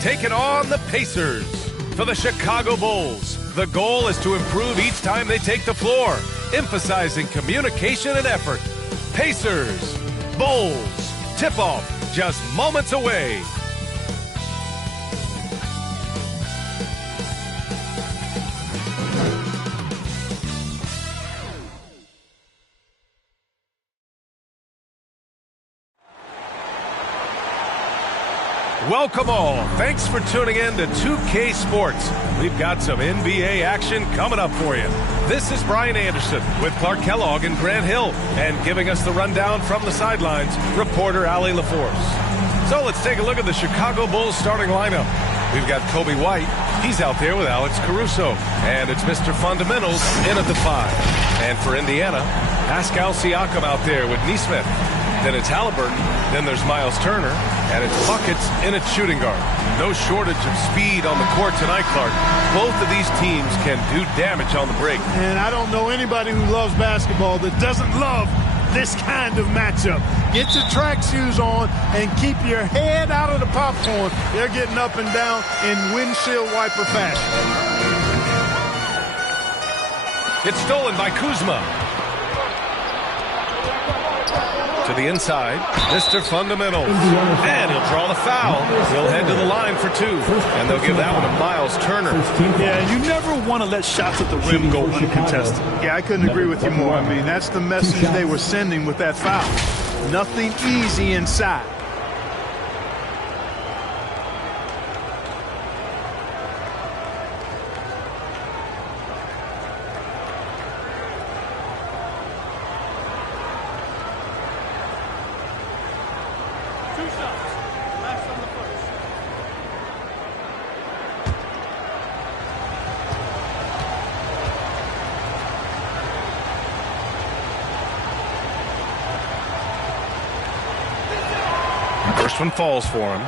Taking on the Pacers. For the Chicago Bulls, the goal is to improve each time they take the floor, emphasizing communication and effort. Pacers, Bulls, tip-off just moments away. Welcome all. Thanks for tuning in to 2K Sports. We've got some NBA action coming up for you. This is Brian Anderson with Clark Kellogg and Grant Hill. And giving us the rundown from the sidelines, reporter Allie LaForce. So let's take a look at the Chicago Bulls starting lineup. We've got Kobe White. He's out there with Alex Caruso. And it's Mr. Fundamentals in at the 5. And for Indiana, Pascal Siakam out there with Nesmith. Then it's Halliburton, then there's Miles Turner, and it's Buckets in at shooting guard. No shortage of speed on the court tonight, Clark. Both of these teams can do damage on the break. And I don't know anybody who loves basketball that doesn't love this kind of matchup. Get your track shoes on and keep your head out of the popcorn. They're getting up and down in windshield wiper fashion. It's stolen by Kuzma. To the inside, Mr. Fundamental. And he'll draw the foul. He'll head to the line for 2. And they'll give that one to Miles Turner. Yeah, you never want to let shots at the rim go uncontested. Yeah, I couldn't agree with you more. I mean, that's the message they were sending with that foul. Nothing easy inside. First one falls for him.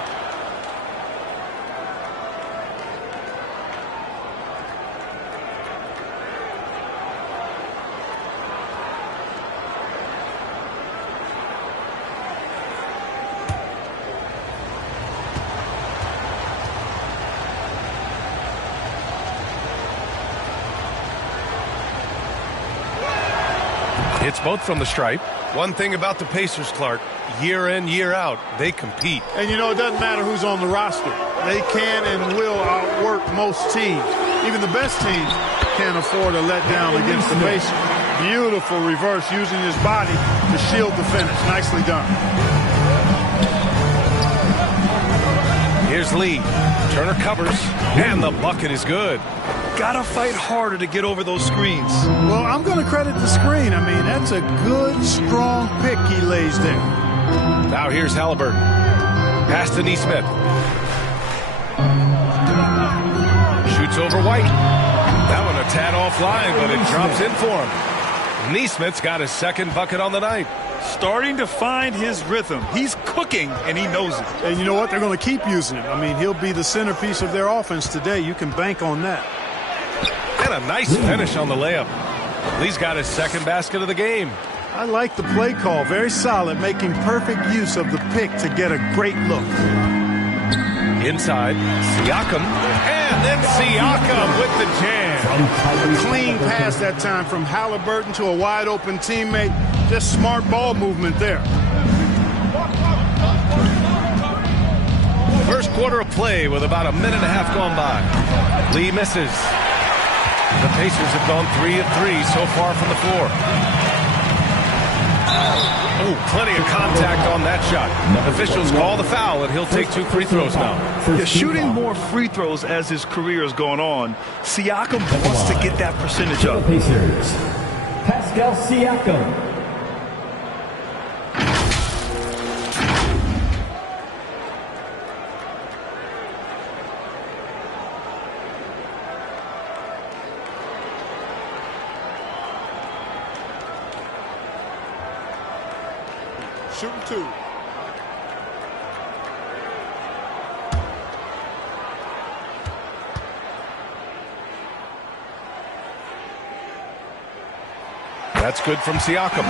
Hits both from the stripe. One thing about the Pacers, Clark, year in, year out, they compete. And, you know, it doesn't matter who's on the roster. They can and will outwork most teams. Even the best teams can't afford a letdown against the Pacers. Beautiful reverse using his body to shield the finish. Nicely done. Here's Lee. Turner covers, and the bucket is good. Gotta fight harder to get over those screens. Well, I'm going to credit the screen. I mean, that's a good, strong pick he lays there. Now here's Halliburton. Pass to Nesmith. Shoots over White. That one a tad offline, but it drops in for him. Nesmith's got his second bucket on the night. Starting to find his rhythm. He's cooking, and he knows it. And you know what? They're going to keep using him. I mean, he'll be the centerpiece of their offense today. You can bank on that. And a nice finish on the layup. Lee's got his second basket of the game. I like the play call. Very solid, making perfect use of the pick to get a great look. Inside, Siakam. And then Siakam with the jam. A clean pass that time from Halliburton to a wide-open teammate. Just smart ball movement there. First quarter of play with about a minute and a half gone by. Lee misses. The Pacers have gone 3 of 3 so far from the floor. Oh, plenty of contact on that shot. Officials call the foul, and he'll take 2 free throws now. Yeah, shooting more free throws as his career is going on. Siakam wants to get that percentage up. Pacers, Pascal Siakam. Shooting 2. That's good from Siakam.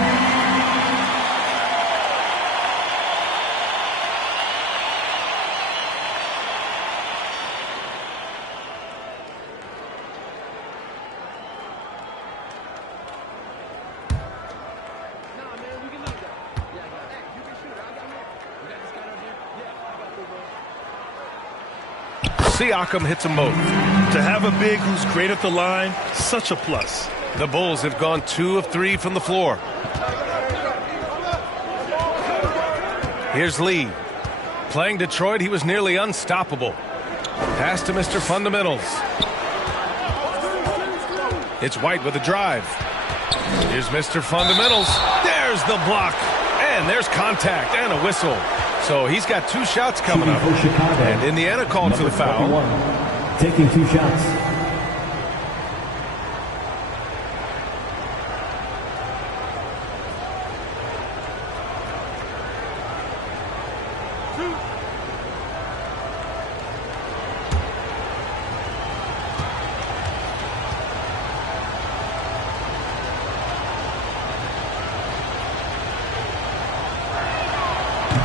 Siakam hits them both. To have a big who's great at the line, such a plus. The Bulls have gone 2 of 3 from the floor. Here's Lee. Playing Detroit, he was nearly unstoppable. Pass to Mr. Fundamentals. It's White with a drive. Here's Mr. Fundamentals. There's the block. And there's contact and a whistle. So he's got 2 shots coming up. And Indiana called for the foul. Taking 2 shots.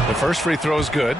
The first free throw is good.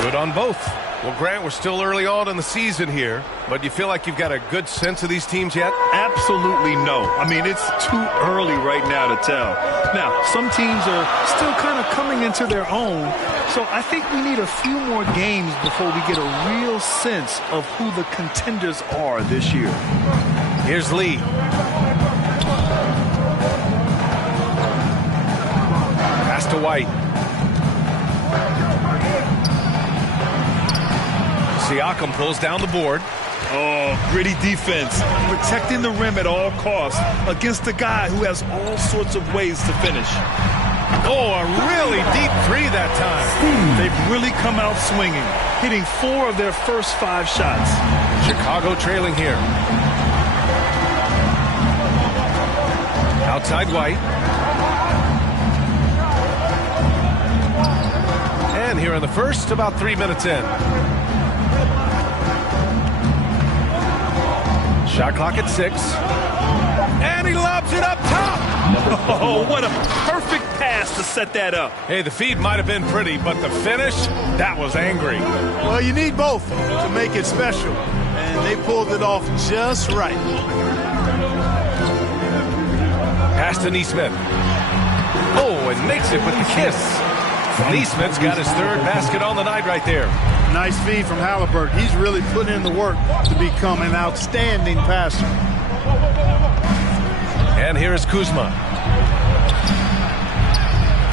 Good on both. Well, Grant, we're still early on in the season here, but you feel like you've got a good sense of these teams yet? Absolutely no. I mean, it's too early right now to tell. Now, some teams are still kind of coming into their own, so I think we need a few more games before we get a real sense of who the contenders are this year. Here's Lee. Pass to White. Siakam pulls down the board. Oh, gritty defense. Protecting the rim at all costs against a guy who has all sorts of ways to finish. Oh, a really deep 3 that time. They've really come out swinging, hitting 4 of their first 5 shots. Chicago trailing here. Outside White. And here in the first, about 3 minutes in. Shot clock at 6. And he lobs it up top. Oh, what a perfect pass to set that up. Hey, the feed might have been pretty, but the finish, that was angry. Well, you need both to make it special, and they pulled it off just right. Pass to Nesmith. Oh, and makes it with the kiss. Nesmith's got his 3rd basket on the night right there. Nice feed from Halliburton. He's really put in the work to become an outstanding passer. And here is Kuzma.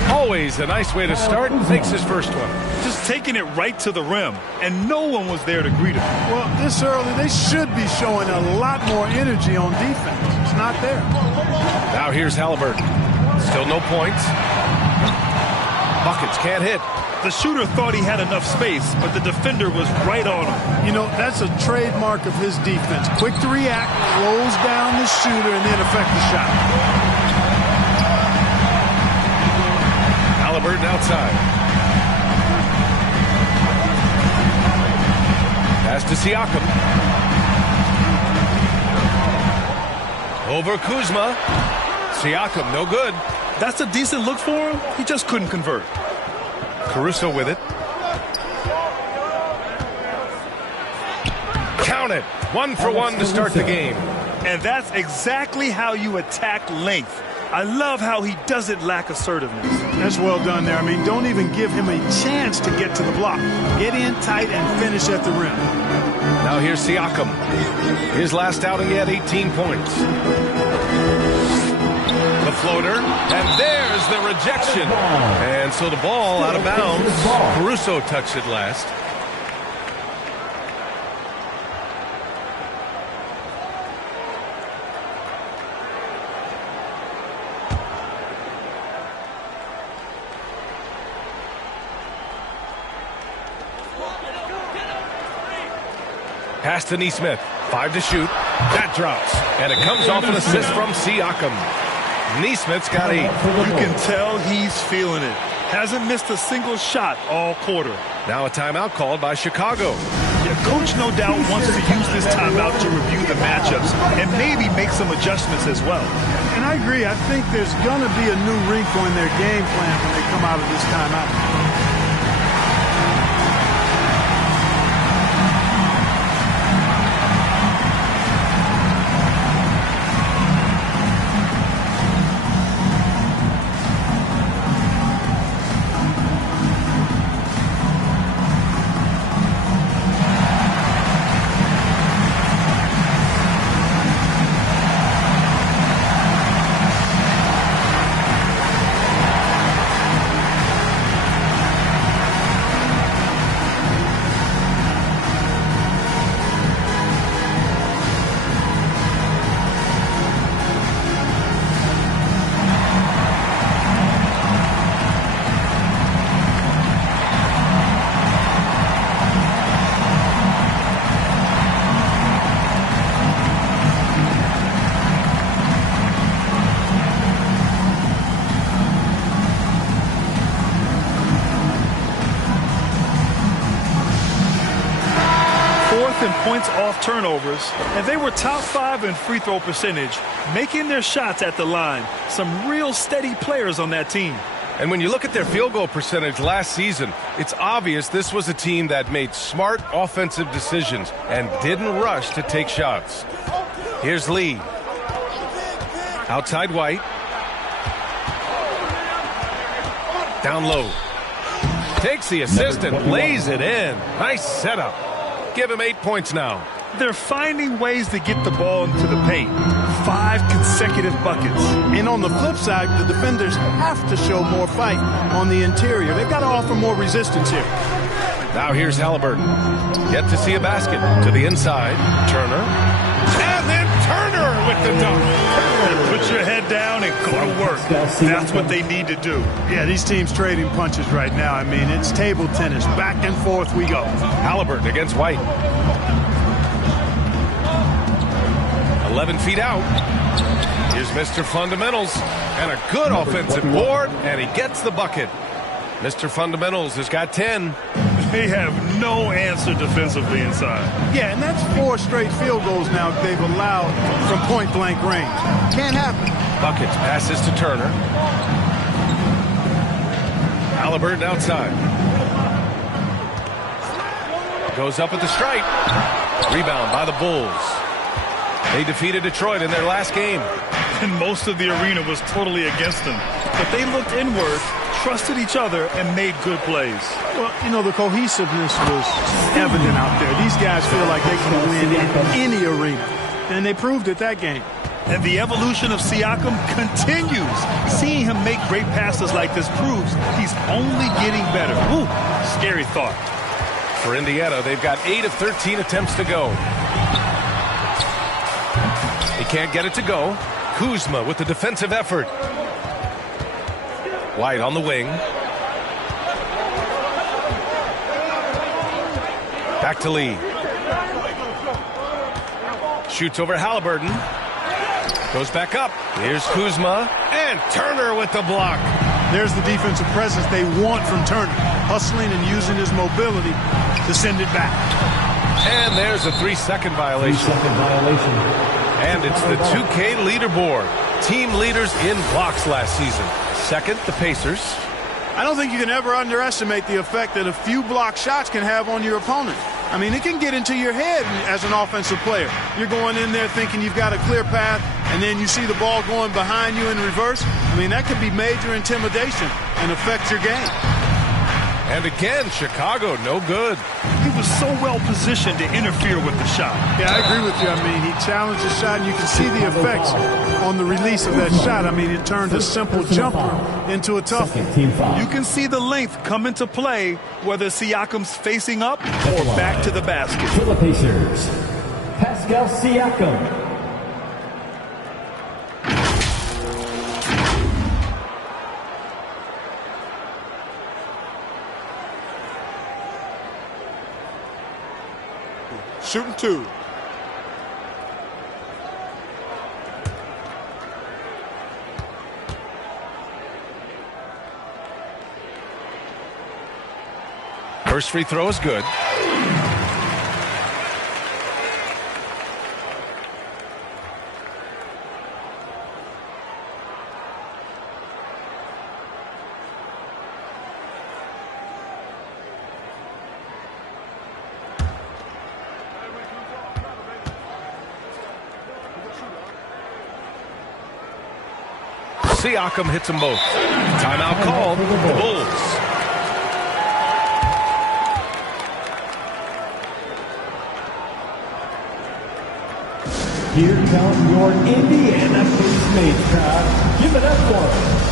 Always a nice way to start. Makes his first one. Just taking it right to the rim, and no one was there to greet him. Well, this early, they should be showing a lot more energy on defense. It's not there. Now here's Halliburton. Still no points. Buckets can't hit. The shooter thought he had enough space, but the defender was right on him. You know, that's a trademark of his defense. Quick to react, close down the shooter, and then affect the shot. Halliburton outside. Pass to Siakam. Over Kuzma. Siakam, no good. That's a decent look for him. He just couldn't convert. Caruso with it. Count it. 1 for 1 to start the game. And that's exactly how you attack length. I love how he doesn't lack assertiveness. That's well done there. I mean, don't even give him a chance to get to the block. Get in tight and finish at the rim. Now here's Siakam. His last outing, he had 18 points. The floater, and there's the rejection. And so the ball out of bounds. Caruso touched it last. Pass to Nesmith. 5 to shoot. That drops. And it comes off an assist from Siakam. Nesmith's got 8. You can tell he's feeling it. Hasn't missed a single shot all quarter. Now a timeout called by Chicago. You Coach no doubt wants to use this timeout to review the matchups and maybe make some adjustments as well. And I agree. I think there's going to be a new wrinkle in their game plan when they come out of this timeout. And points off turnovers, and they were top 5 in free throw percentage, making their shots at the line. Some real steady players on that team. And when you look at their field goal percentage last season, it's obvious this was a team that made smart offensive decisions and didn't rush to take shots. Here's Lee. Outside White. Down low. Takes the assist and lays it in. Nice setup. Give him 8 points now. They're finding ways to get the ball into the paint. 5 consecutive buckets. And on the flip side, the defenders have to show more fight on the interior. They've got to offer more resistance here. Now here's Halliburton. Yet to see a basket. To the inside. Turner. And then Turner with the dunk. Put your head down and go to work. That's what they need to do. Yeah, these teams trading punches right now. I mean, it's table tennis. Back and forth we go. Halliburton against White. 11 feet out. Here's Mr. Fundamentals. And a good offensive board, and he gets the bucket. Mr. Fundamentals has got 10. They have no answer defensively inside. Yeah, and that's 4 straight field goals now they've allowed from point-blank range. Can't happen. Buckets passes to Turner. Halliburton outside. Goes up at the stripe. Rebound by the Bulls. They defeated Detroit in their last game. And most of the arena was totally against them. But they looked inward, trusted each other, and made good plays. Well, you know, the cohesiveness was evident out there. These guys feel like they can win in any arena. And they proved it that game. And the evolution of Siakam continues. Seeing him make great passes like this proves he's only getting better. Ooh, scary thought. For Indiana, they've got 8 of 13 attempts to go. He can't get it to go. Kuzma with the defensive effort. White on the wing. Back to Lee. Shoots over Halliburton. Goes back up. Here's Kuzma. And Turner with the block. There's the defensive presence they want from Turner. Hustling and using his mobility to send it back. And there's a 3-second violation. 3-second violation. And it's the 2K leaderboard. Team leaders in blocks last season. Second, the Pacers. I don't think you can ever underestimate the effect that a few block shots can have on your opponent. I mean, it can get into your head as an offensive player. You're going in there thinking you've got a clear path, and then you see the ball going behind you in reverse. I mean, that could be major intimidation and affect your game. And again, Chicago, no good. He was so well positioned to interfere with the shot. Yeah, I agree with you. I mean, he challenged the shot, and you can see the effects on the release of that shot. I mean, it turned a simple jumper into a tough one. You can see the length come into play, whether Siakam's facing up or back to the basket. For the Pacers, Pascal Siakam. Shooting 2. First free throw is good. Siakam hits them both. Timeout called. The Bulls. Here come your Indiana Pacemates crowd. Give it up for them.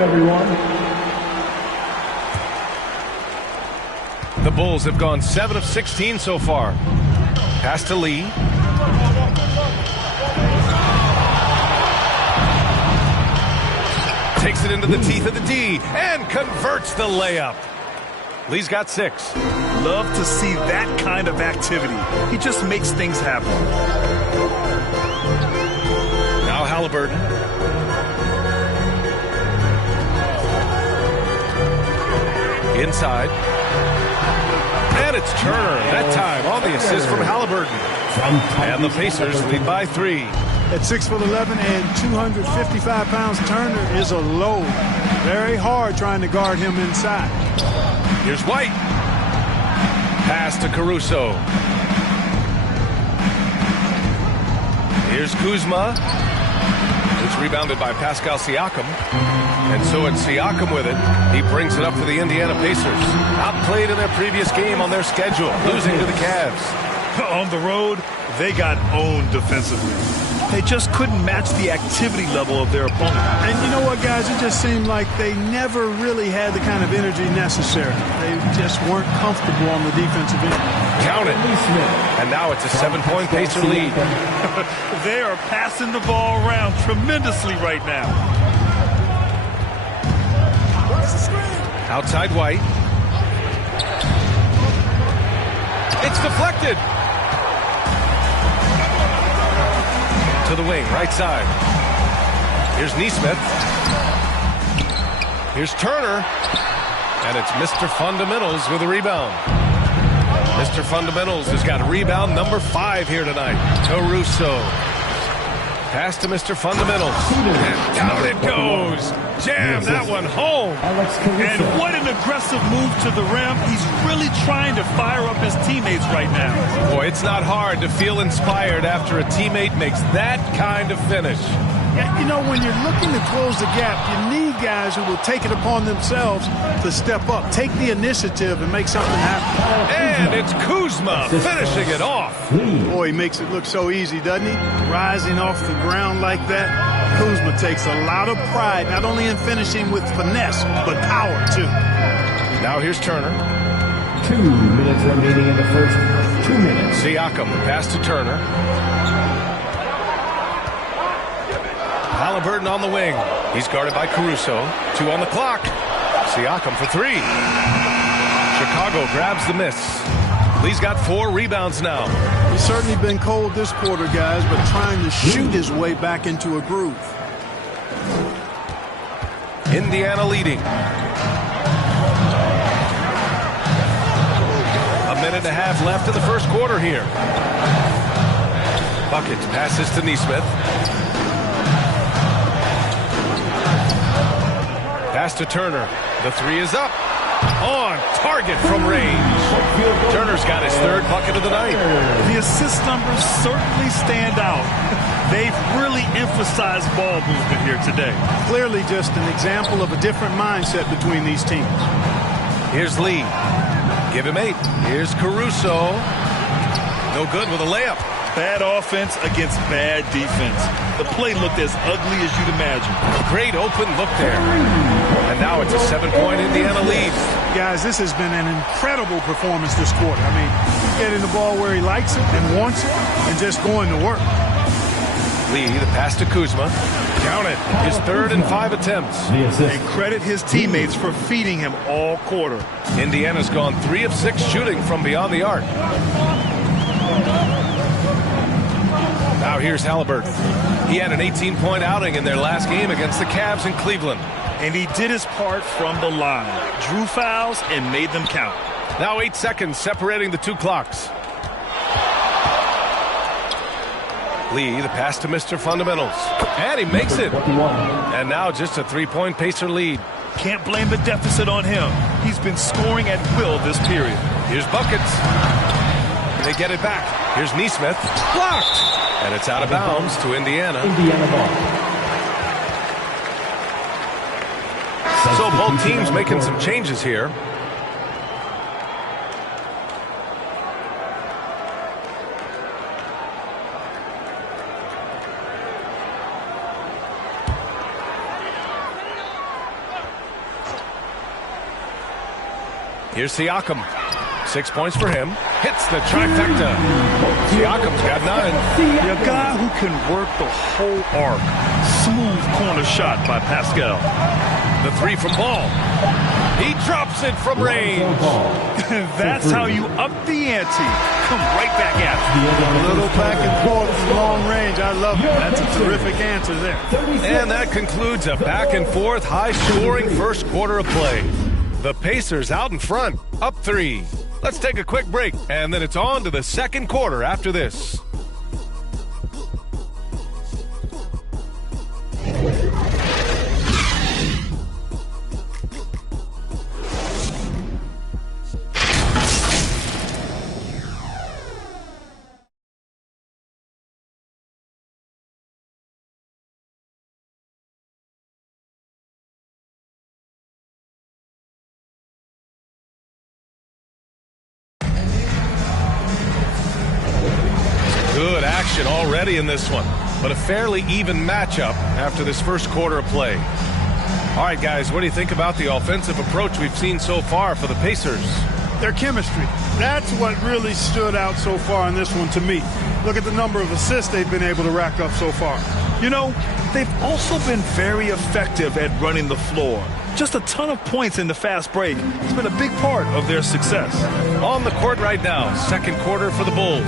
Everyone. The Bulls have gone 7 of 16 so far. Pass to Lee. Takes it into the teeth of the D and converts the layup. Lee's got 6. Love to see that kind of activity. He just makes things happen. Now Halliburton. Inside. And it's Turner. That time on the assist from Halliburton. And the Pacers lead by 3. At 6'11" and 255 pounds, Turner is a load. Very hard trying to guard him inside. Here's White. Pass to Caruso. Here's Kuzma. It's rebounded by Pascal Siakam. And so it's Siakam with it. He brings it up for the Indiana Pacers. Outplayed in their previous game on their schedule, losing to the Cavs. On the road, they got owned defensively. They just couldn't match the activity level of their opponent. And you know what, guys? It just seemed like they never really had the kind of energy necessary. They just weren't comfortable on the defensive end. Count it. And now it's a 7-point Pacer lead. They are passing the ball around tremendously right now. Outside White. It's deflected. To the wing, right side. Here's Nesmith. Here's Turner. And it's Mr. Fundamentals with a rebound. Mr. Fundamentals has got rebound number 5 here tonight. Caruso. Pass to Mr. Fundamentals. And down it goes. Jam that one home. And what an aggressive move to the rim. He's really trying to fire up his teammates right now. Boy, it's not hard to feel inspired after a teammate makes that kind of finish. Yeah, you know, when you're looking to close the gap, you need guys who will take it upon themselves to step up, take the initiative, and make something happen. And it's Kuzma finishing it off. Boy, he makes it look so easy, doesn't he? Rising off the ground like that. Kuzma takes a lot of pride, not only in finishing with finesse, but power, too. Now here's Turner. 2 minutes remaining in the first 2 minutes. Siakam, pass to Turner. Halliburton on the wing. He's guarded by Caruso. 2 on the clock. Siakam for 3. Chicago grabs the miss. Lee's got 4 rebounds now. He's certainly been cold this quarter, guys, but trying to shoot his way back into a groove. Indiana leading. A minute and a half left in the first quarter here. Bucket passes to Nesmith. Pass to Turner. The 3 is up. On target from range. Turner's got his 3rd bucket of the night. The assist numbers certainly stand out. They've really emphasized ball movement here today. Clearly just an example of a different mindset between these teams. Here's Lee. Give him 8. Here's Caruso. No good with a layup. Bad offense against bad defense. The play looked as ugly as you'd imagine. Great open look there. And now it's a 7-point Indiana lead. Guys, this has been an incredible performance this quarter. I mean, getting the ball where he likes it and wants it and just going to work. Lee, the pass to Kuzma. Count it. His 3rd and 5 attempts. And credit his teammates for feeding him all quarter. Indiana's gone 3 of 6 shooting from beyond the arc. Now here's Halliburton. He had an 18-point outing in their last game against the Cavs in Cleveland. And he did his part from the line. Drew fouls and made them count. Now 8 seconds separating the 2 clocks. Lee, the pass to Mr. Fundamentals. And he makes it. And now just a 3-point Pacer lead. Can't blame the deficit on him. He's been scoring at will this period. Here's buckets. They get it back. Here's Nesmith. Blocked. And it's out of bounds to Indiana. So both teams making some changes here. Here's Siakam. 6 points for him. Hits the trifecta. Siakam's got 9. A guy who can work the whole arc. Smooth corner shot by Pascal. The 3 from Ball. He drops it from range. That's how you up the ante. Come right back at it. A little back and forth from long range. I love it. That's a terrific answer there. And that concludes a back and forth, high-scoring first quarter of play. The Pacers out in front, up 3. Let's take a quick break, and then it's on to the second quarter after this. Good action already in this one, but a fairly even matchup after this first quarter of play. All right, guys, what do you think about the offensive approach we've seen so far for the Pacers? Their chemistry. That's what really stood out so far in this one to me. Look at the number of assists they've been able to rack up so far. You know, they've also been very effective at running the floor. Just a ton of points in the fast break. It's been a big part of their success. On the court right now, second quarter for the Bulls.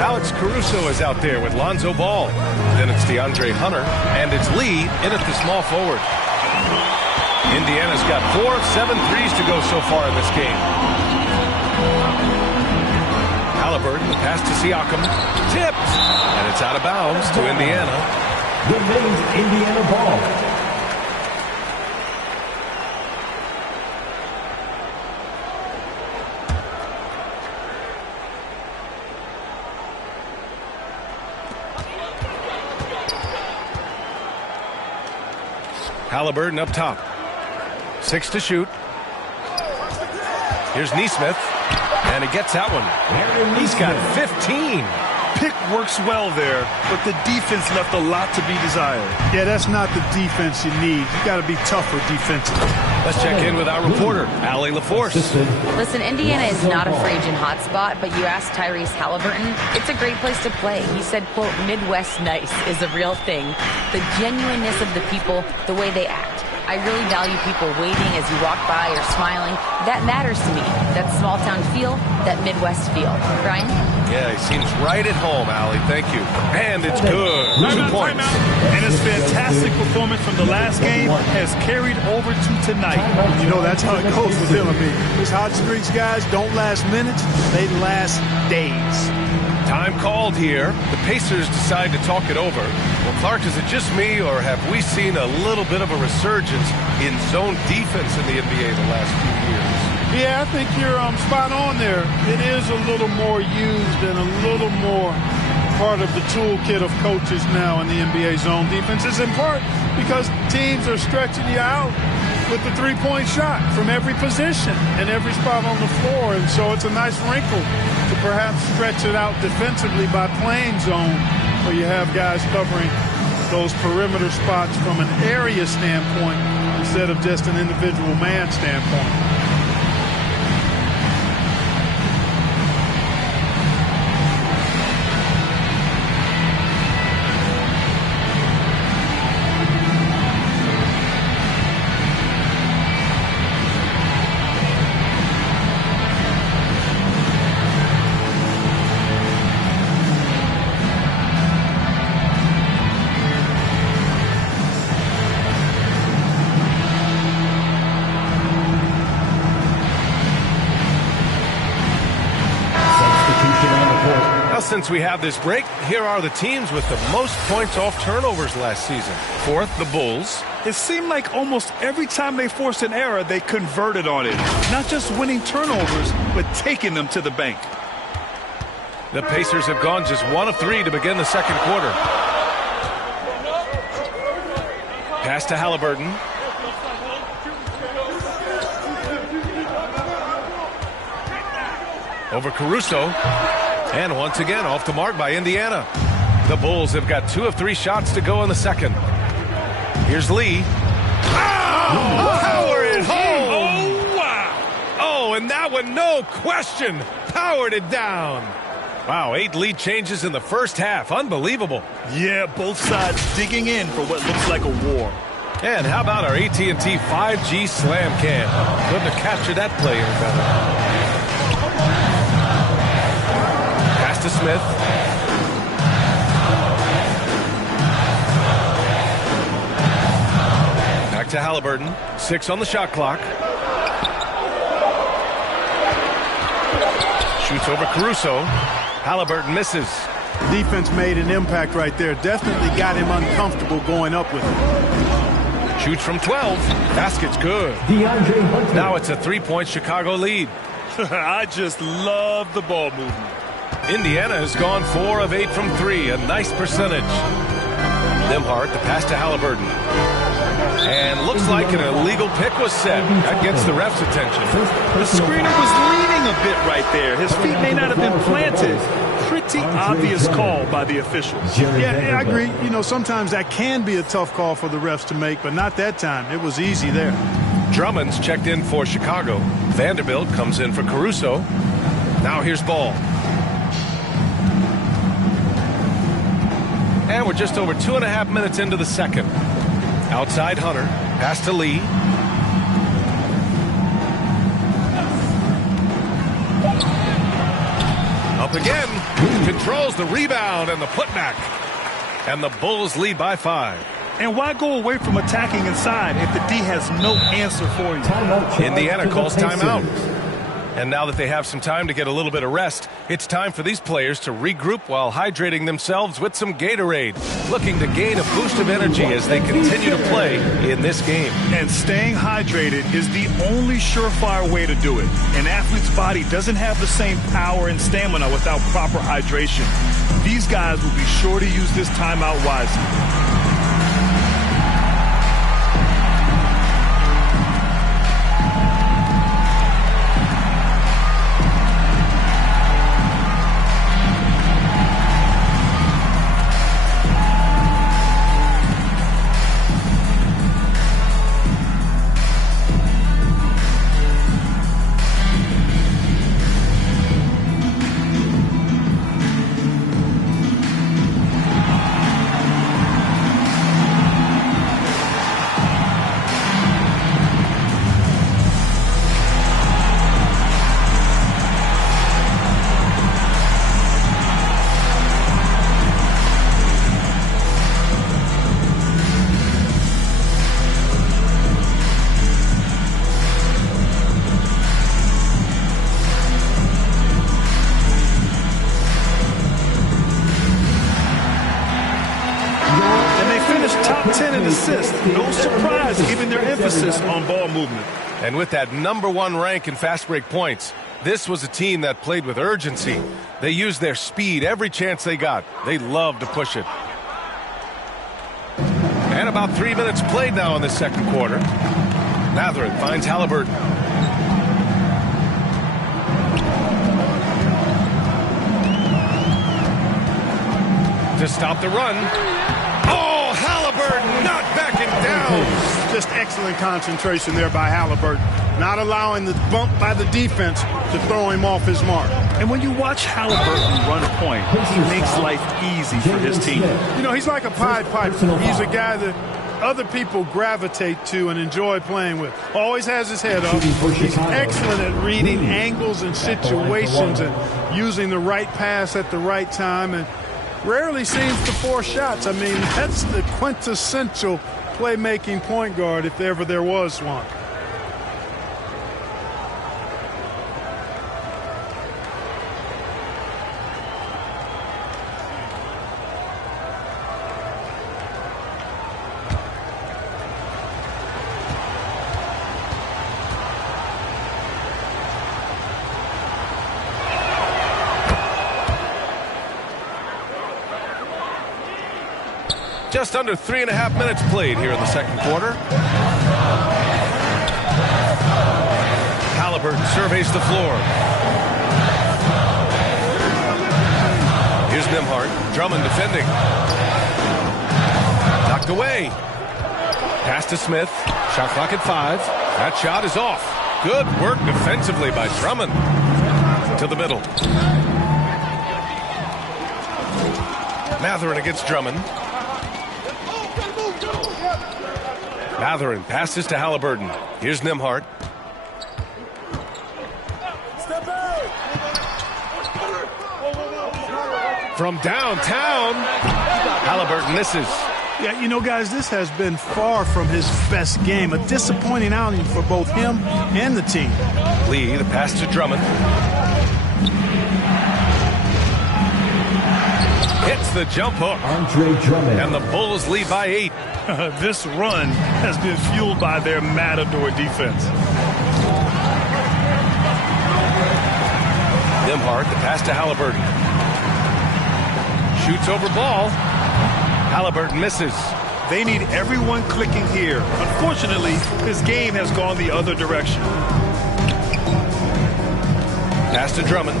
Alex Caruso is out there with Lonzo Ball. Then it's DeAndre Hunter, and it's Lee in at the small forward. Indiana's got 4 of 7 threes to go so far in this game. Halliburton, the pass to Siakam. Tipped, and it's out of bounds to Indiana. Remains Indiana ball. Halliburton up top. 6 to shoot. Here's Nesmith. And he gets that one. He's got 15. Pick works well there, but the defense left a lot to be desired. Yeah, that's not the defense you need. You got to be tougher defensively. Let's check in with our reporter, Allie LaForce. Listen, Indiana is not a fragile hotspot, but you ask Tyrese Halliburton, it's a great place to play. He said, quote, Midwest nice is a real thing. The genuineness of the people, the way they act. I really value people waving as you walk by or smiling. That matters to me. That small town feel, that Midwest feel. Brian? Yeah, he seems right at home, Allie. Thank you. And it's good. 2 points. And his fantastic performance from the last game has carried over to tonight. You know, that's how it goes with him. I mean, these hot streaks, guys, don't last minutes. They last days. Time called here. The Pacers decide to talk it over. Well, Clark, is it just me, or have we seen a little bit of a resurgence in zone defense in the NBA the last few years? Yeah, I think you're spot on there. It is a little more used and a little more part of the toolkit of coaches now in the NBA zone defense. It's in part because teams are stretching you out. with the three-point shot from every position and every spot on the floor. And so it's a nice wrinkle to perhaps stretch it out defensively by playing zone, where you have guys covering those perimeter spots from an area standpoint instead of just an individual man standpoint. Since we have this break, here are the teams with the most points off turnovers last season. Fourth, the Bulls. It seemed like almost every time they forced an error, they converted on it. Not just winning turnovers, but taking them to the bank. The Pacers have gone just 1 of 3 to begin the second quarter. Pass to Halliburton. Over Caruso. And once again, off the mark by Indiana. The Bulls have got 2 of 3 shots to go in the second. Here's Lee. Oh! Power it home! Oh, wow! Oh, and that one, no question, powered it down. Wow, 8 lead changes in the first half. Unbelievable. Yeah, both sides digging in for what looks like a war. And how about our AT&T 5G Slam Cam? Couldn't have captured that play any better. To Smith. Back to Halliburton. 6 on the shot clock. Shoots over Caruso. Halliburton misses. Defense made an impact right there. Definitely got him uncomfortable going up with it. Shoots from 12. Basket's good. Now it's a 3-point Chicago lead. I just love the ball movement. Indiana has gone 4 of 8 from 3, a nice percentage. Nembhard, the pass to Halliburton. And looks like an illegal pick was set. That gets the ref's attention. The screener was leaning a bit right there. His feet may not have been planted. Pretty obvious call by the officials. Yeah, I agree. You know, sometimes that can be a tough call for the refs to make, but not that time. It was easy there. Drummond's checked in for Chicago. Vanderbilt comes in for Caruso. Now here's Ball. And we're just over 2.5 minutes into the second. Outside Hunter. Pass to Lee. Up again. Controls the rebound and the putback. And the Bulls lead by 5. And why go away from attacking inside if the D has no answer for you? Indiana calls timeout. And now that they have some time to get a little bit of rest, it's time for these players to regroup while hydrating themselves with some Gatorade, looking to gain a boost of energy as they continue to play in this game. And staying hydrated is the only surefire way to do it. An athlete's body doesn't have the same power and stamina without proper hydration. These guys will be sure to use this timeout wisely. No surprise given their emphasis on ball movement. And with that #1 rank in fast break points, this was a team that played with urgency. They used their speed every chance they got. They loved to push it. And about 3 minutes played now in the second quarter. Mathurin finds Halliburton. To stop the run. Oh, Halliburton not backing down. Just excellent concentration there by Halliburton. Not allowing the bump by the defense to throw him off his mark. And when you watch Halliburton run a point, he makes life easy for his team. You know, he's like a Pied Piper. He's a guy that other people gravitate to and enjoy playing with. Always has his head up. He's excellent at reading angles and situations and using the right pass at the right time, and rarely seems to force shots. I mean, that's the quintessential playmaking point guard if ever there was one. Just under 3.5 minutes played here in the second quarter. Halliburton surveys the floor. Here's Nembhard. Drummond defending. Knocked away. Pass to Smith. Shot clock at 5. That shot is off. Good work defensively by Drummond. To the middle. Mathurin against Drummond. Mathurin passes to Halliburton. Here's Nembhard. From downtown, Halliburton misses. Yeah, you know, guys, this has been far from his best game. A disappointing outing for both him and the team. Lee, the pass to Drummond. Hits the jump hook. Andre Drummond. And the Bulls lead by 8. This run has been fueled by their matador defense. Nembhard, the pass to Halliburton. Shoots over ball. Halliburton misses. They need everyone clicking here. Unfortunately, his game has gone the other direction. Pass to Drummond.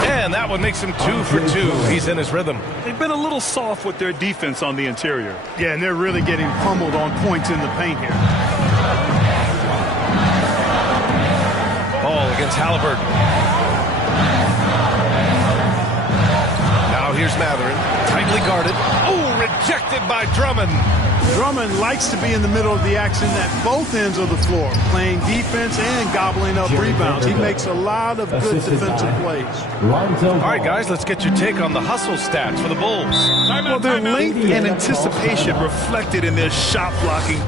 And that one makes him 2 for 2. He's in his rhythm. They've been a little soft with their defense on the interior. Yeah, and they're really getting pummeled on points in the paint here. Ball against Halliburton. Now here's Mathurin. Tightly guarded. Oh, rejected by Drummond. Drummond likes to be in the middle of the action at both ends of the floor, playing defense and gobbling up rebounds. He makes a lot of good defensive plays. All right, guys, let's get your take on the hustle stats for the Bulls. Well, their length and anticipation reflected in their shot blocking.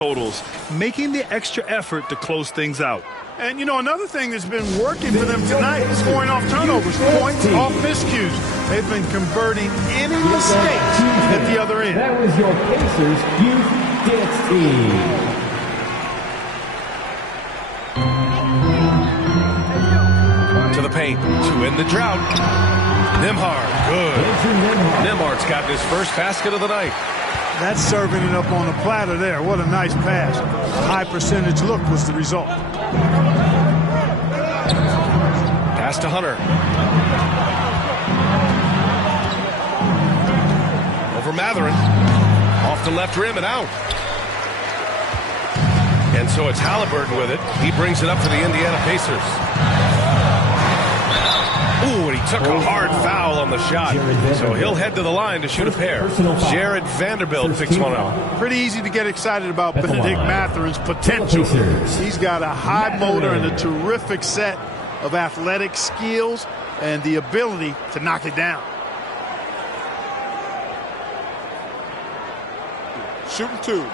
totals, making the extra effort to close things out. And, you know, another thing that's been working for them tonight is scoring off turnovers, points off miscues. They've been converting any mistakes at the other end. That was your Pacers Youth Dance Team. To the paint to end the drought. Nembhard, good. Nembhard's got his first basket of the night. That's serving it up on a platter there. What a nice pass. A high percentage look was the result. Pass to Hunter. Over Mathurin. Off the left rim and out. And so it's Halliburton with it. He brings it up for the Indiana Pacers. Ooh, and he took a hard foul on the shot. So he'll head to the line to shoot a pair. Jared Vanderbilt picks one up. Pretty easy to get excited about Benedict Mathurin's potential. He's got a high motor and a terrific set of athletic skills and the ability to knock it down. Shooting two.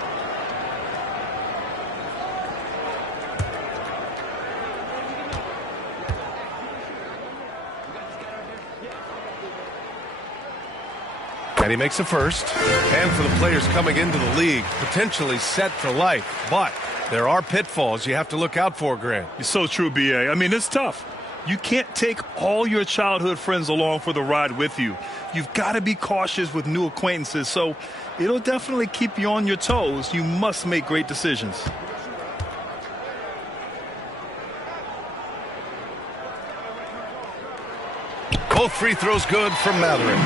And he makes a first. And for the players coming into the league, potentially set for life. But there are pitfalls you have to look out for, Grant. It's so true, B.A. I mean, it's tough. You can't take all your childhood friends along for the ride with you. You've got to be cautious with new acquaintances, so it'll definitely keep you on your toes. You must make great decisions. Both free throws good from Mathurin.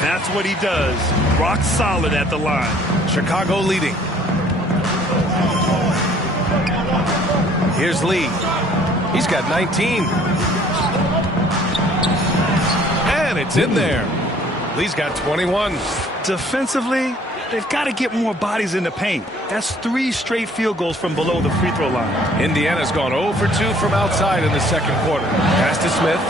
That's what he does. Rock solid at the line. Chicago leading. Here's Lee. He's got 19. And it's in there. Lee's got 21. Defensively, they've got to get more bodies in the paint. That's 3 straight field goals from below the free throw line. Indiana's gone 0 for 2 from outside in the second quarter. Pass to Smith.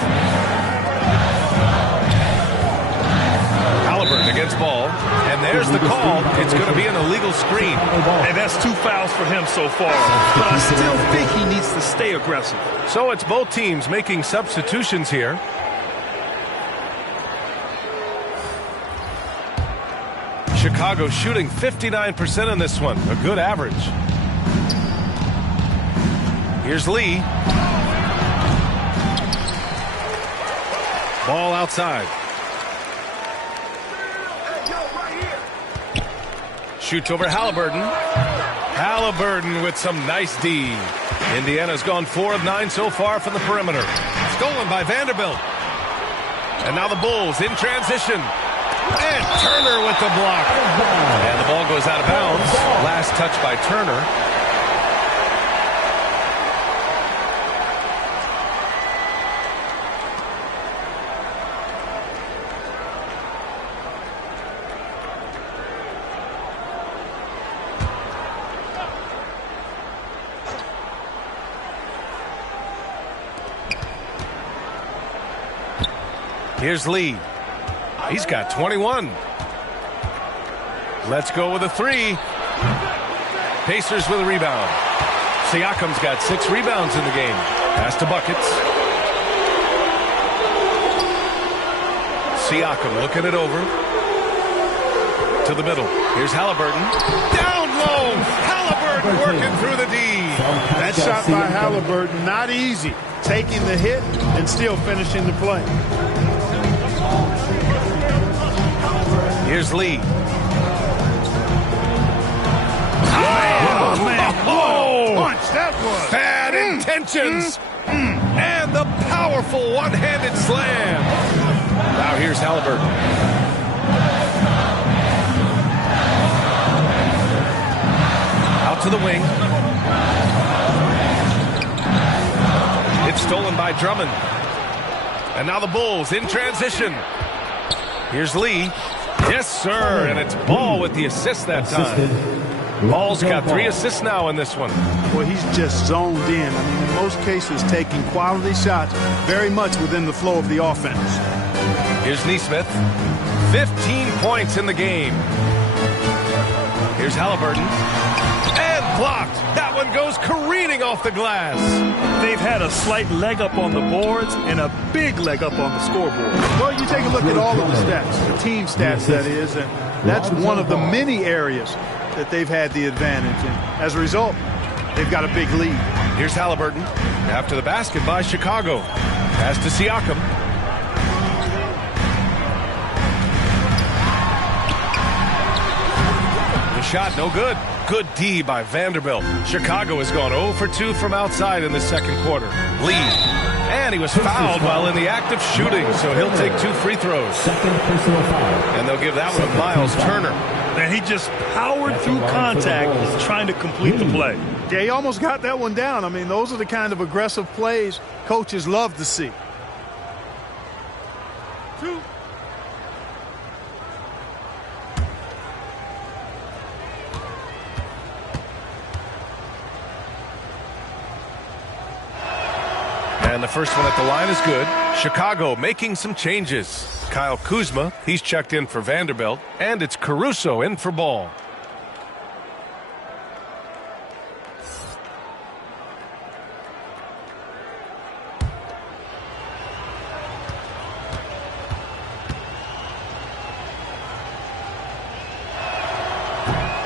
Halliburton against Ball. And there's the call. It's going to be an illegal screen. And that's 2 fouls for him so far. But I still think he needs to stay aggressive. So it's both teams making substitutions here. Chicago shooting 59% in this one. A good average. Here's Lee. Ball outside. Shoots over Halliburton. Halliburton with some nice D. Indiana's gone 4 of 9 so far from the perimeter. Stolen by Vanderbilt. And now the Bulls in transition. And Turner with the block. And the ball goes out of bounds. Last touch by Turner. Here's Lee. He's got 21. Let's go with a 3. Pacers with a rebound. Siakam's got 6 rebounds in the game. Pass to buckets. Siakam looking it over. To the middle. Here's Halliburton. Down low. Halliburton working through the D. That shot by Halliburton, not easy. Taking the hit and still finishing the play. Here's Lee. Oh, man. Oh, punch that was. Bad intentions. And the powerful one-handed slam. Now here's Halliburton. Out to the wing. It's stolen by Drummond. And now the Bulls in transition. Here's Lee. Yes, sir. And it's Ball with the assist that time. Ball's got 3 assists now in this one. Well, he's just zoned in. I mean, in most cases, taking quality shots very much within the flow of the offense. Here's Nesmith. 15 points in the game. Here's Halliburton. And Blocked. That one goes careening off the glass. They've had a slight leg up on the boards and a big leg up on the scoreboard. Well, you take a look at all of the stats, the team stats, that is, and that's one of the many areas that they've had the advantage. And as a result, they've got a big lead. Here's Halliburton. After the basket by Chicago. Pass to Siakam. The shot, no good. Good D by Vanderbilt. Chicago has gone 0 for 2 from outside in the second quarter. Lee. And he was fouled while in the act of shooting, so he'll take 2 free throws. Second personal foul. And they'll give that one to Miles Turner. And he just powered through contact trying to complete the play. Yeah, he almost got that one down. I mean, those are the kind of aggressive plays coaches love to see. 2. And the first one at the line is good. Chicago making some changes. Kyle Kuzma, he's checked in for Vanderbilt. And it's Caruso in for Ball.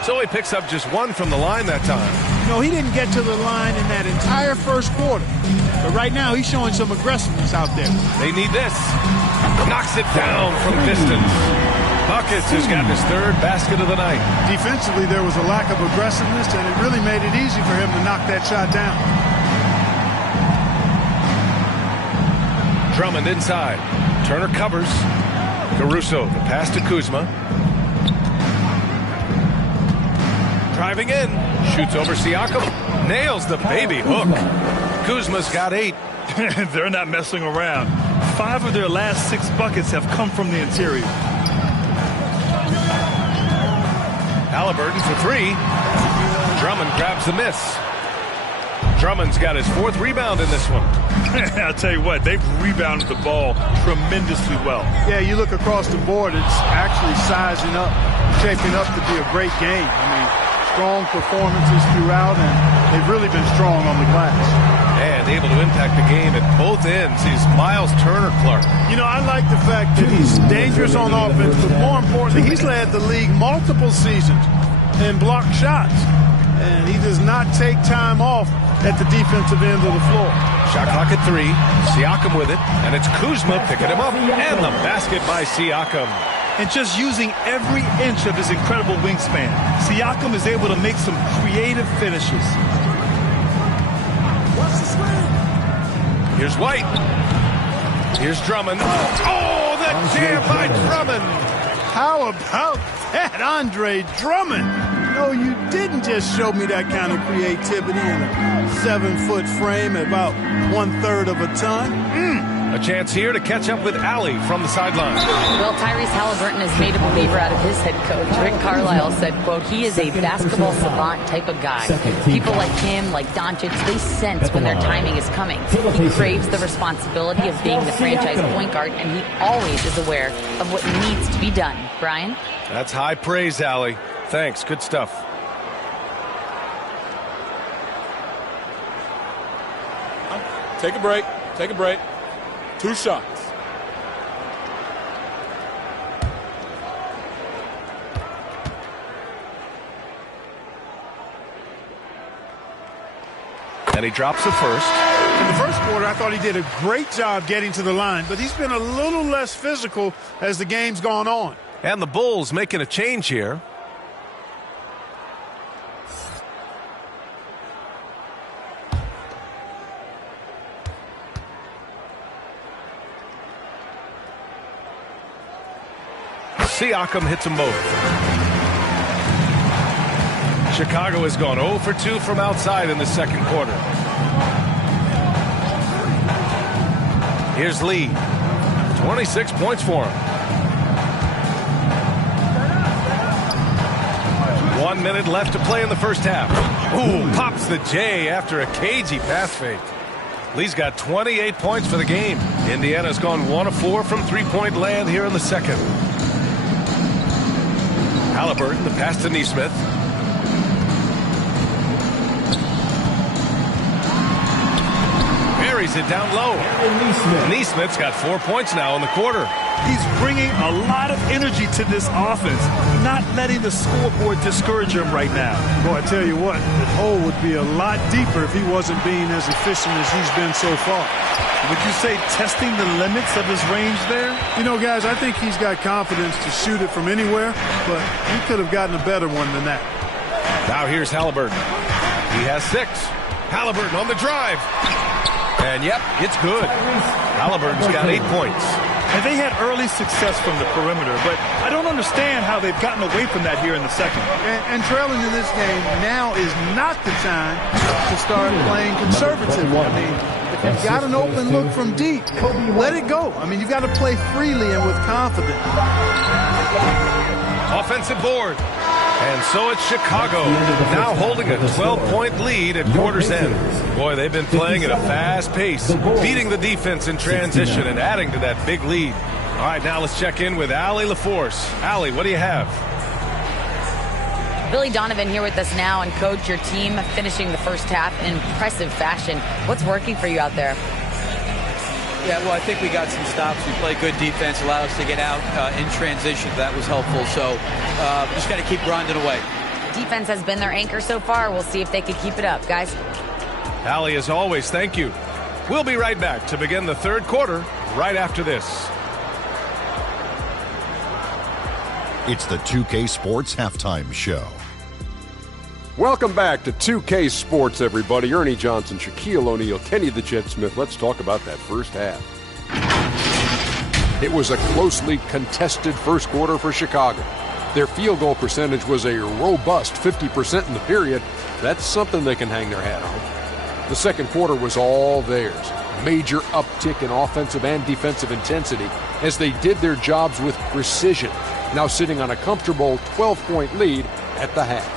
So he picks up just 1 from the line that time. No, he didn't get to the line in that entire first quarter. But right now, he's showing some aggressiveness out there. They need this. Knocks it down from distance. Buckets has got his 3rd basket of the night. Defensively, there was a lack of aggressiveness, and it really made it easy for him to knock that shot down. Drummond inside. Turner covers. Caruso, the pass to Kuzma. Driving in. Shoots over Siakam. Nails the baby hook. Kuzma's got 8. They're not messing around. 5 of their last 6 buckets have come from the interior. Halliburton for 3. Drummond grabs the miss. Drummond's got his 4th rebound in this one. I'll tell you what, they've rebounded the ball tremendously well. Yeah, you look across the board, it's actually sizing up, shaping up to be a great game. I mean, strong performances throughout, and they've really been strong on the glass. And able to impact the game at both ends. He's Miles Turner, Clark. You know, I like the fact that he's dangerous on offense, but more importantly, he's led the league multiple seasons in blocked shots. And he does not take time off at the defensive end of the floor. Shot clock at 3. Siakam with it. And it's Kuzma picking him up. And the basket by Siakam. And just using every inch of his incredible wingspan, Siakam is able to make some creative finishes. Here's White. Here's Drummond. Oh, the jam by Drummond. How about that, Andre Drummond? No, you didn't just show me that kind of creativity in a 7-foot frame at about 1/3 of a ton. A chance here to catch up with Allie from the sideline. Well, Tyrese Halliburton has made a believer out of his head coach. Rick Carlisle said, quote, he is a basketball savant type of guy. People like him, like Doncic, they sense when their timing is coming. He craves the responsibility of being the franchise point guard, and he always is aware of what needs to be done. Brian? That's high praise, Allie. Thanks. Good stuff. Take a break. Take a break. 2 shots. And he drops the first. In the first quarter, I thought he did a great job getting to the line, but he's been a little less physical as the game's gone on. And the Bulls making a change here. Siakam hits them both. Chicago has gone 0 for 2 from outside in the second quarter. Here's Lee. 26 points for him. 1 minute left to play in the first half. Ooh, pops the J after a cagey pass fake. Lee's got 28 points for the game. Indiana's gone 1 of 4 from three-point land here in the second. Halliburton, the pass to Nesmith. carries it down low. Neesmith's got 4 points now in the quarter. He's bringing a lot of energy to this offense, not letting the scoreboard discourage him right now. Boy, I tell you what, the hole would be a lot deeper if he wasn't being as efficient as he's been so far. Would you say testing the limits of his range there? You know, guys, I think he's got confidence to shoot it from anywhere, but he could have gotten a better one than that. Now here's Halliburton. He has 6. Halliburton on the drive. And, yep, it's good. Halliburton's got 8 points. And they had early success from the perimeter, but I don't understand how they've gotten away from that here in the second. And trailing in this game, now is not the time to start playing conservative. I mean, if you've got an open look from deep, let it go. I mean, you've got to play freely and with confidence. Offensive board. And so it's Chicago, now holding a 12-point lead at quarter's end. Boy, they've been playing at a fast pace, beating the defense in transition and adding to that big lead. All right, now let's check in with Allie LaForce. Allie, what do you have? Billy Donovan here with us now, and Coach, your team finishing the first half in impressive fashion. What's working for you out there? Yeah, well, I think we got some stops. We played good defense, allowed us to get out in transition. That was helpful. So just got to keep grinding away. Defense has been their anchor so far. We'll see if they can keep it up, guys. Allie, as always, thank you. We'll be right back to begin the third quarter right after this. It's the 2K Sports Halftime Show. Welcome back to 2K Sports, everybody. Ernie Johnson, Shaquille O'Neal, Kenny the Jet Smith. Let's talk about that first half. It was a closely contested first quarter for Chicago. Their field goal percentage was a robust 50% in the period. That's something they can hang their hat on. The second quarter was all theirs. Major uptick in offensive and defensive intensity as they did their jobs with precision, now sitting on a comfortable 12-point lead at the half.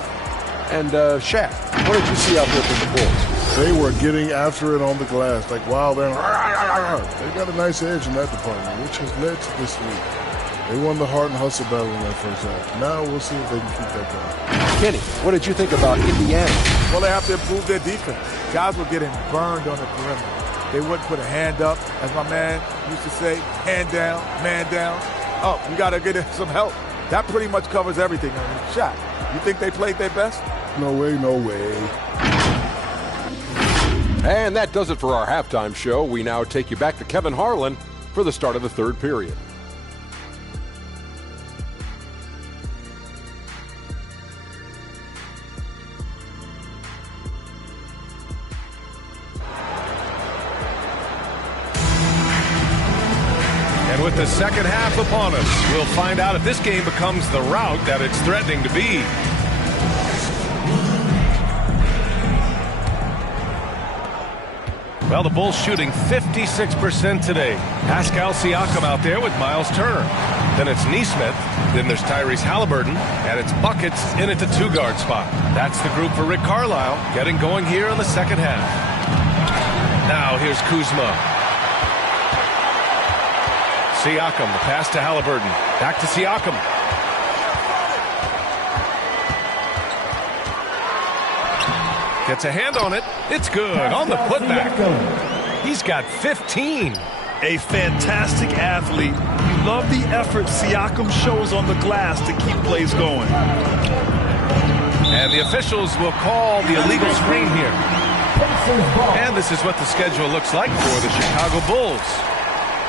And, Shaq, what did you see out there from the Bulls? They were getting after it on the glass. Like, wow, they got a nice edge in that department, which has led to this lead. They won the heart and hustle battle in that first half. Now we'll see if they can keep that going. Kenny, what did you think about Indiana? Well, they have to improve their defense. Guys were getting burned on the perimeter. They wouldn't put a hand up, as my man used to say, hand down, man down. Oh, you got to get some help. That pretty much covers everything. I mean, Shaq, you think they played their best? No way, no way. And that does it for our halftime show. We now take you back to Kevin Harlan for the start of the third period. And with the second half upon us, we'll find out if this game becomes the rout that it's threatening to be. Well, the Bulls shooting 56% today. Pascal Siakam out there with Miles Turner. Then it's Neesmith. Then there's Tyrese Halliburton. And it's buckets in at the 2-guard spot. That's the group for Rick Carlisle getting going here in the second half. Now here's Kuzma. Siakam, the pass to Halliburton. Back to Siakam. Gets a hand on it. It's good on the putback. He's got 15. A fantastic athlete. You love the effort Siakam shows on the glass to keep plays going. And the officials will call the illegal screen here. And this is what the schedule looks like for the Chicago Bulls.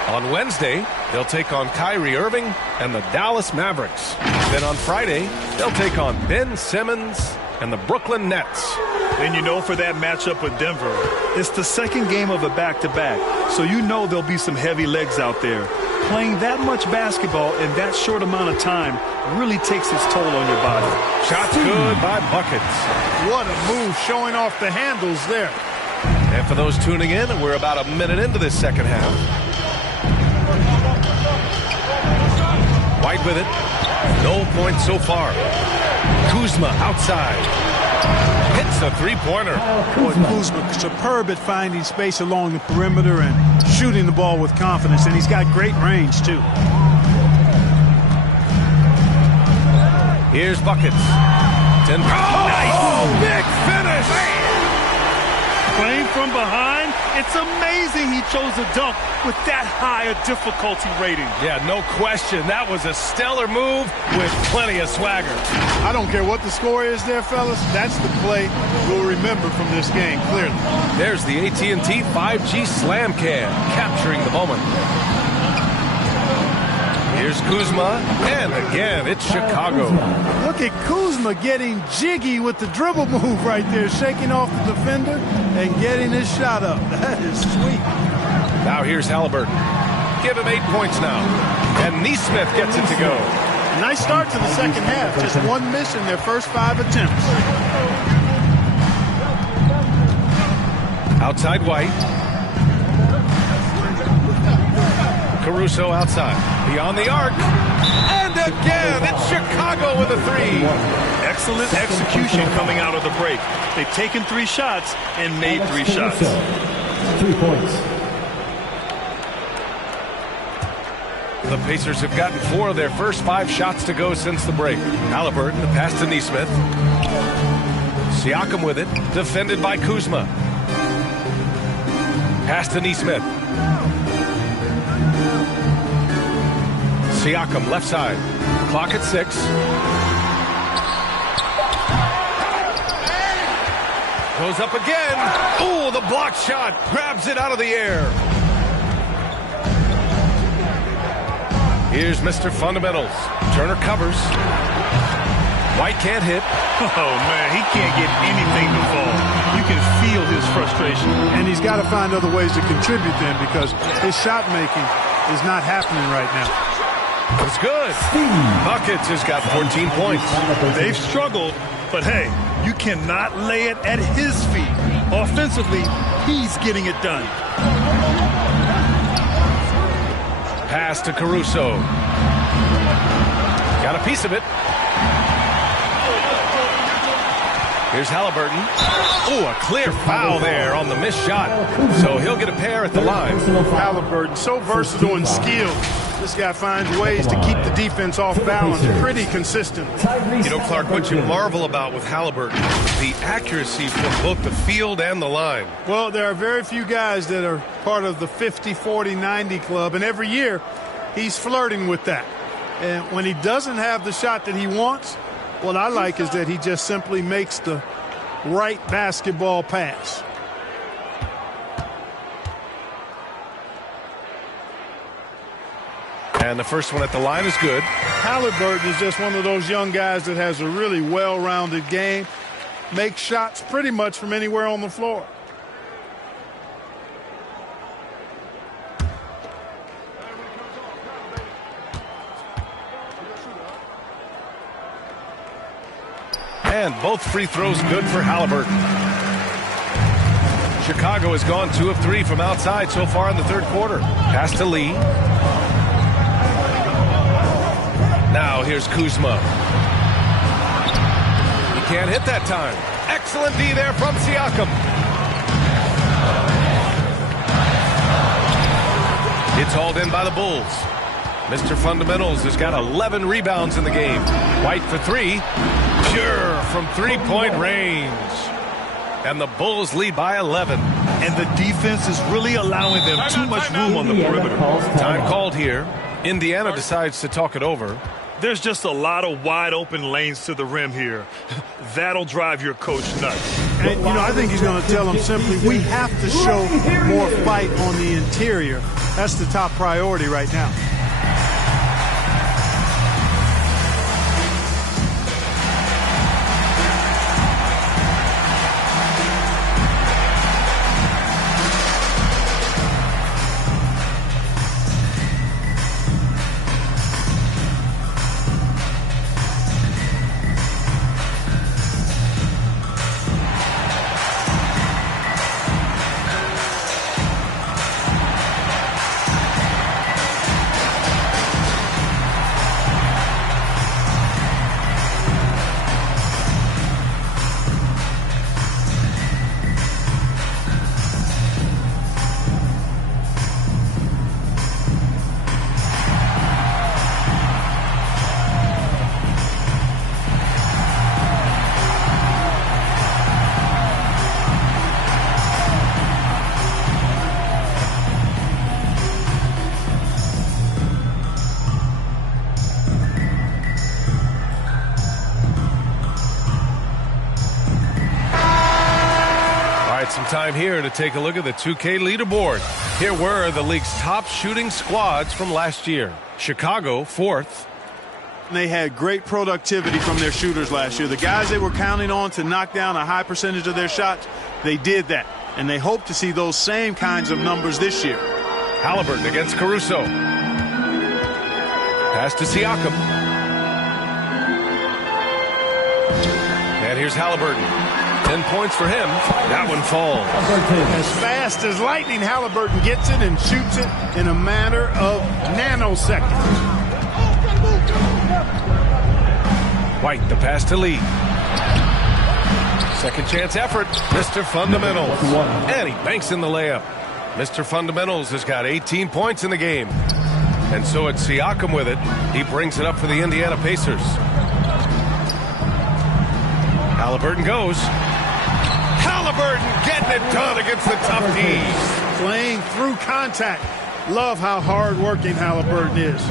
On Wednesday, they'll take on Kyrie Irving and the Dallas Mavericks. Then on Friday, they'll take on Ben Simmons and the Brooklyn Nets. And you know, for that matchup with Denver, it's the second game of a back-to-back, so you know there'll be some heavy legs out there. Playing that much basketball in that short amount of time really takes its toll on your body. Shots good by buckets. What a move, showing off the handles there. And for those tuning in, we're about a minute into this second half. White with it. No points so far. Kuzma outside. Hits a three-pointer. Boy, Kuzma superb at finding space along the perimeter and shooting the ball with confidence, and he's got great range, too. Here's buckets. 10. Oh, nice! Big finish! Playing from behind, it's amazing he chose a dunk with that high a difficulty rating. Yeah, no question. That was a stellar move with plenty of swagger. I don't care what the score is there, fellas. That's the play we'll remember from this game, clearly. There's the AT&T 5G Slam Cam, capturing the moment. Here's Kuzma, and again, it's Chicago. Look at Kuzma getting jiggy with the dribble move right there, shaking off the defender and getting his shot up. That is sweet. Now here's Halliburton. Give him 8 points now. And Nesmith gets it to go. Nice start to the second half. Just one miss in their first 5 attempts. Outside White. Caruso outside. Beyond the arc. And again, it's Chicago with a 3. Excellent execution coming out of the break. They've taken 3 shots and made 3 shots. 3 points. The Pacers have gotten 4 of their first 5 shots to go since the break. Halliburton, the pass to Nesmith. Siakam with it, defended by Kuzma. Pass to Nesmith. Siakam, left side. Clock at 6. Goes up again. Ooh, the block shot. Grabs it out of the air. Here's Mr. Fundamentals. Turner covers. White can't hit. Oh, man, he can't get anything to fall. You can feel his frustration. And he's got to find other ways to contribute then, because his shot making is not happening right now. It's good. Buckets has got 14 points. They've struggled, but hey, you cannot lay it at his feet. Offensively, he's getting it done. Pass to Caruso. Got a piece of it. Here's Halliburton. Oh, a clear foul there on the missed shot. So he'll get a pair at the line. Halliburton, so versatile and skilled. This guy finds ways to keep the defense off balance. Pretty consistent. You know, Clark, what you marvel about with Halliburton, the accuracy from both the field and the line. Well, there are very few guys that are part of the 50, 40, 90 club, and every year he's flirting with that. And when he doesn't have the shot that he wants, what I like is that he just simply makes the right basketball pass. And the first one at the line is good. Halliburton is just one of those young guys that has a really well-rounded game. Makes shots pretty much from anywhere on the floor. And both free throws good for Halliburton. Chicago has gone 2 of 3 from outside so far in the third quarter. Pass to Lee. Now here's Kuzma. He can't hit that time. Excellent D there from Siakam. It's hauled in by the Bulls. Mr. Fundamentals has got 11 rebounds in the game. White for 3. Pure from three-point range. And the Bulls lead by 11. And the defense is really allowing them too much room on the perimeter. Time called here. Indiana decides to talk it over. There's just a lot of wide open lanes to the rim here. That'll drive your coach nuts. And, you know, I think he's going to tell them simply, we have to show more fight on the interior. That's the top priority right now. time here to take a look at the 2K leaderboard. Here were the league's top shooting squads from last year. Chicago, 4th. They had great productivity from their shooters last year. The guys they were counting on to knock down a high percentage of their shots, they did that. And they hope to see those same kinds of numbers this year. Haliburton against Caruso. Pass to Siakam. And here's Haliburton. 10 points for him. That one falls. As fast as lightning, Haliburton gets it and shoots it in a matter of nanoseconds. White, the pass to Lee. Second chance effort. Mr. Fundamentals. And he banks in the layup. Mr. Fundamentals has got 18 points in the game. And so it's Siakam with it. He brings it up for the Indiana Pacers. Haliburton goes. Haliburton getting it done against the tough teams. Playing through contact. Love how hard-working Haliburton is.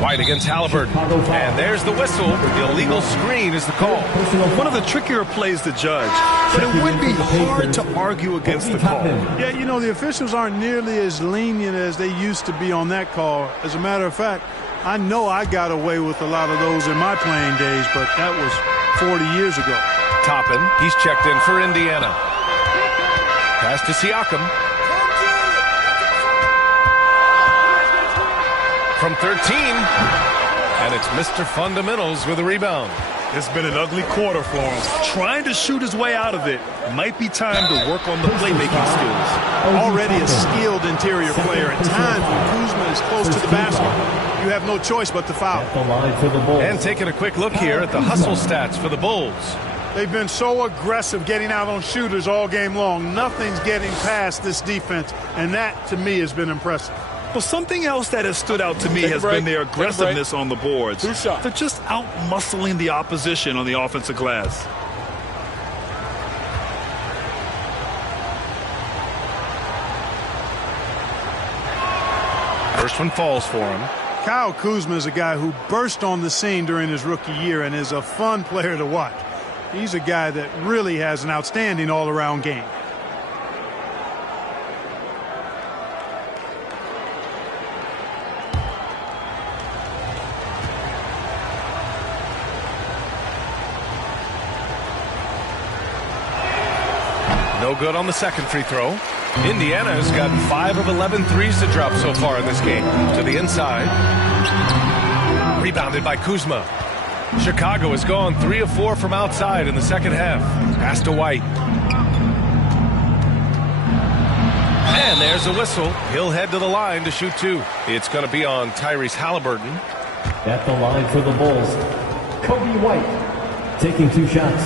White against Haliburton. And there's the whistle. The illegal screen is the call. One of the trickier plays to judge, but it would be hard to argue against the call. Yeah, you know, the officials aren't nearly as lenient as they used to be on that call. As a matter of fact, I know I got away with a lot of those in my playing days, but that was 40 years ago. Toppin, he's checked in for Indiana. Pass to Siakam. From 13, and it's Mr. Fundamentals with a rebound. It's been an ugly quarter for him. Trying to shoot his way out of it. Might be time to work on the playmaking skills. Already a skilled interior player. At times when Kuzma is close to the basket, you have no choice but to foul. And taking a quick look here at the hustle stats for the Bulls. They've been so aggressive getting out on shooters all game long. Nothing's getting past this defense, and that, to me, has been impressive. Well, something else that has stood out to me has been their aggressiveness on the boards. They're just out-muscling the opposition on the offensive glass. First one falls for him. Kyle Kuzma is a guy who burst on the scene during his rookie year and is a fun player to watch. He's a guy that really has an outstanding all-around game. No good on the second free throw. Indiana has gotten 5 of 11 threes to drop so far in this game. To the inside. Rebounded by Kuzma. Chicago has gone 3 of 4 from outside in the second half. Pass to White. And there's a whistle. He'll head to the line to shoot 2. It's going to be on Tyrese Haliburton. At the line for the Bulls, Kobe White taking 2 shots.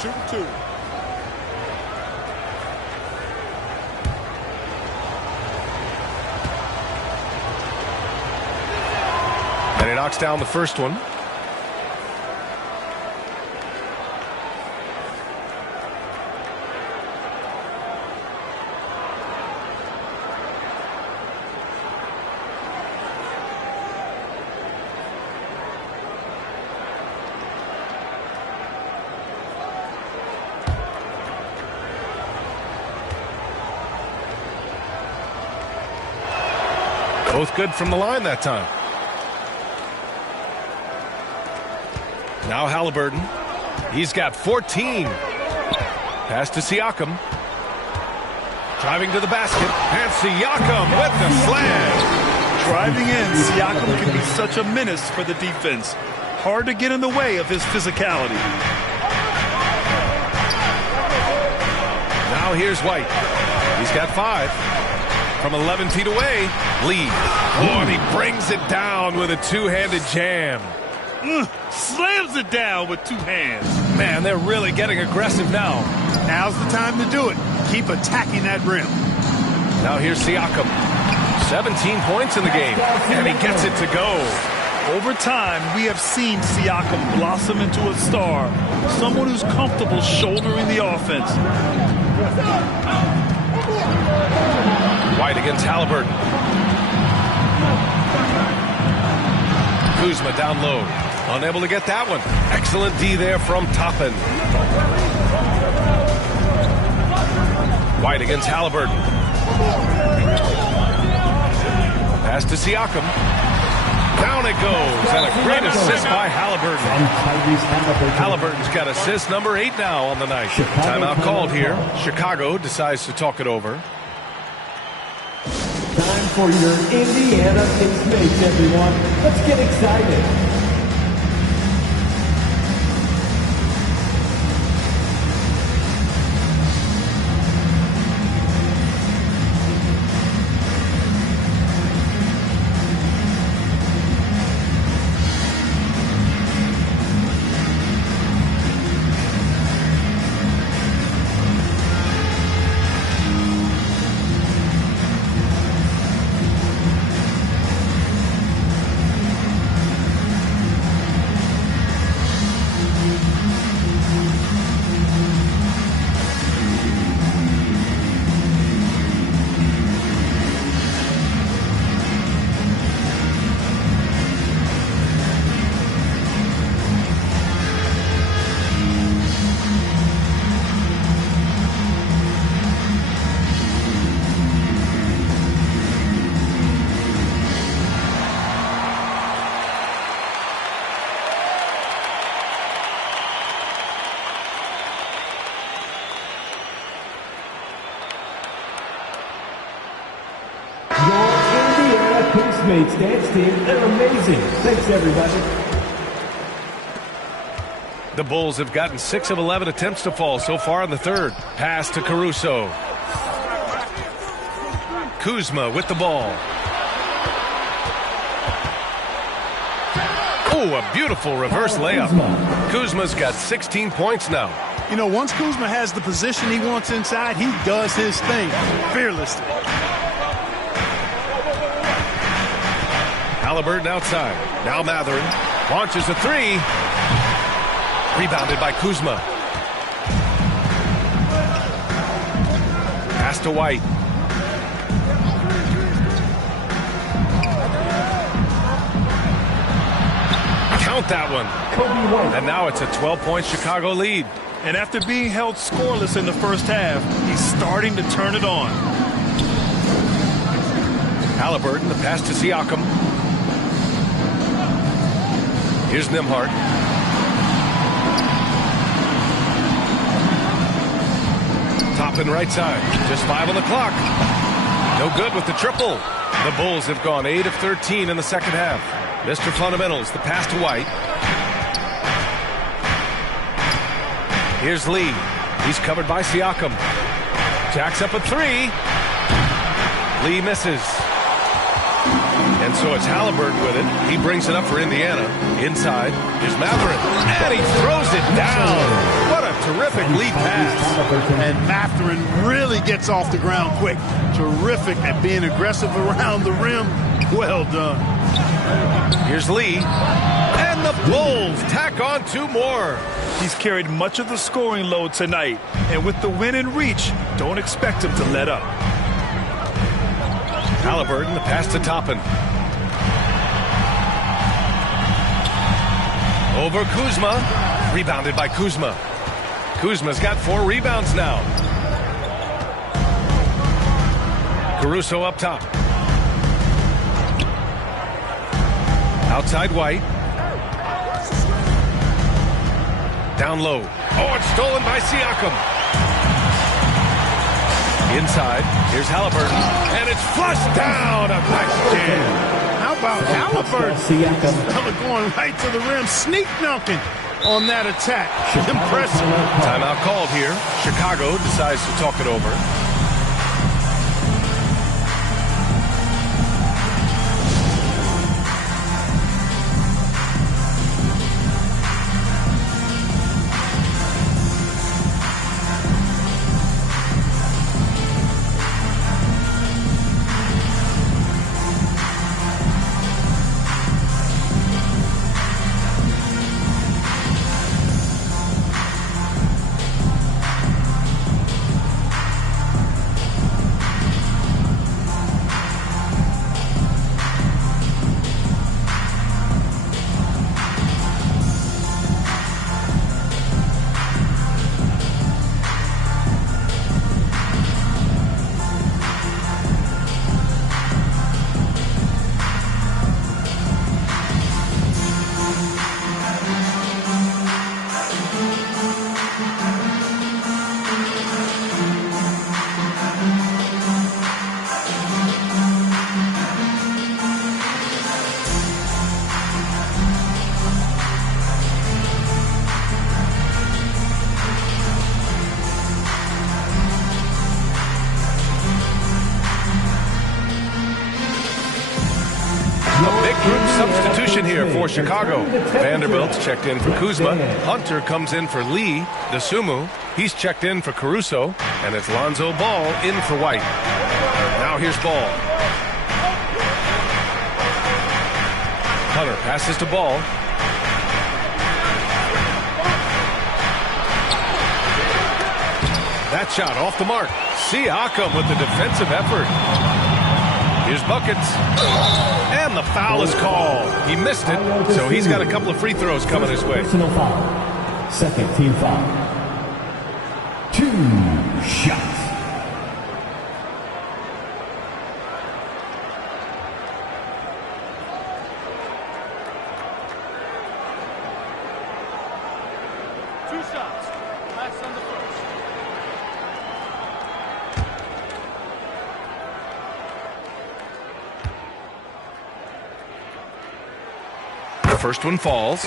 Shooting 2. And he knocks down the first one. Both good from the line that time. Now Haliburton. He's got 14. Pass to Siakam. Driving to the basket. And Siakam with the slam. Driving in, Siakam can be such a menace for the defense. Hard to get in the way of his physicality. Now here's White. He's got 5. From 11 feet away, Lee. Oh, and he brings it down with a two-handed jam. Slams it down with 2 hands. Man, they're really getting aggressive now. Now's the time to do it. Keep attacking that rim. Now here's Siakam. 17 points in the game, and he gets it to go. Over time, we have seen Siakam blossom into a star, someone who's comfortable shouldering the offense. White against Halliburton. Kuzma down low. Unable to get that one. Excellent D there from Toppin. White against Halliburton. Pass to Siakam. Down it goes. And a great assist by Halliburton. Halliburton's got assist number 8 now on the night. Timeout called here. Chicago decides to talk it over. Time for your Indiana Kings mates, everyone. Let's get excited. Mates dance team, they're amazing. Thanks, everybody. The Bulls have gotten 6 of 11 attempts to fall so far in the third. Pass to Caruso. Kuzma with the ball. Oh, a beautiful reverse layup. Kuzma's got 16 points now. You know, once Kuzma has the position he wants inside, he does his thing fearlessly. Halliburton outside. Now Mathurin launches a 3. Rebounded by Kuzma. Pass to White. Count that one. And now it's a 12-point Chicago lead. And after being held scoreless in the first half, he's starting to turn it on. Halliburton, the pass to Siakam. Here's Nembhard. Toppin right side. Just 5 on the clock. No good with the triple. The Bulls have gone 8 of 13 in the second half. Mr. Fundamentals, the pass to White. Here's Lee. He's covered by Siakam. Jacks up a 3. Lee misses. And so it's Halliburton with it. He brings it up for Indiana. Inside is Mathurin. And he throws it down. What a terrific lead pass. And Mathurin really gets off the ground quick. Terrific at being aggressive around the rim. Well done. Here's Lee. And the Bulls tack on 2 more. He's carried much of the scoring load tonight. And with the win in reach, don't expect him to let up. Halliburton, the pass to Toppin. Over Kuzma. Rebounded by Kuzma. Kuzma's got 4 rebounds now. Caruso up top. Outside White. Down low. Oh, it's stolen by Siakam. Inside, here's Halliburton, and it's flushed down. A nice jam. How about Halliburton? Siakam going right to the rim, sneak dunking on that attack. Impressive. Timeout called here. Chicago decides to talk it over. Group substitution here for Chicago. Vanderbilt's checked in for Kuzma. Hunter comes in for Lee. DeSumo, he's checked in for Caruso. And it's Lonzo Ball in for White. Now here's Ball. Hunter passes to Ball. That shot off the mark. Siakam with the defensive effort. Here's buckets. And the foul is called. He missed it, so he's got a couple of free throws coming his way. Personal foul. Second team foul. 2 shots. First one falls.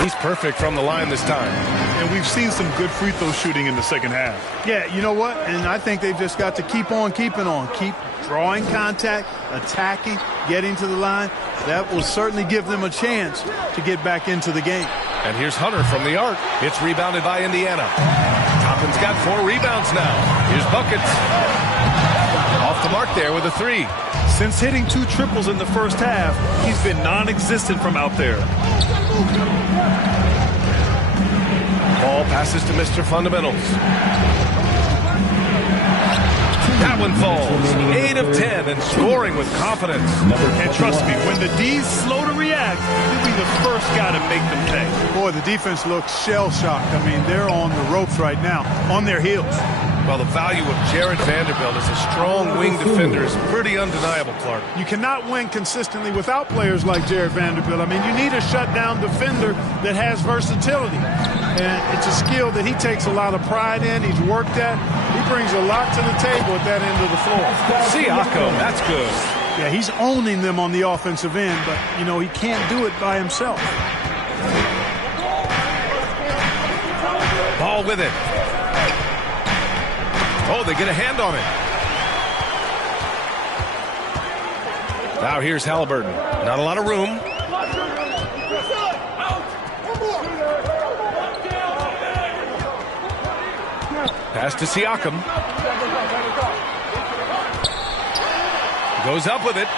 He's perfect from the line this time. And we've seen some good free throw shooting in the second half. Yeah, you know what? And I think they've just got to keep on keeping on. Keep drawing contact, attacking, getting to the line. That will certainly give them a chance to get back into the game. And here's Hunter from the arc. It's rebounded by Indiana. Toppin's got 4 rebounds now. Here's buckets. Off the mark there with a 3. Since hitting 2 triples in the first half, he's been non-existent from out there. Ball passes to Mr. Fundamentals. That one falls. 8 of 10 and scoring with confidence. And trust me, when the D's slow to react, he'll be the first guy to make them pay. Boy, the defense looks shell-shocked. I mean, they're on the ropes right now, on their heels. Well, the value of Jared Vanderbilt as a strong wing defender is pretty undeniable, Clark. You cannot win consistently without players like Jared Vanderbilt. I mean, you need a shutdown defender that has versatility. And it's a skill that he takes a lot of pride in. He's worked at. He brings a lot to the table at that end of the floor. Siakam, that's good. Yeah, he's owning them on the offensive end, but, you know, he can't do it by himself. Ball with it. Oh, they get a hand on it. Now here's Halliburton. Not a lot of room. Pass to Siakam. Goes up with it.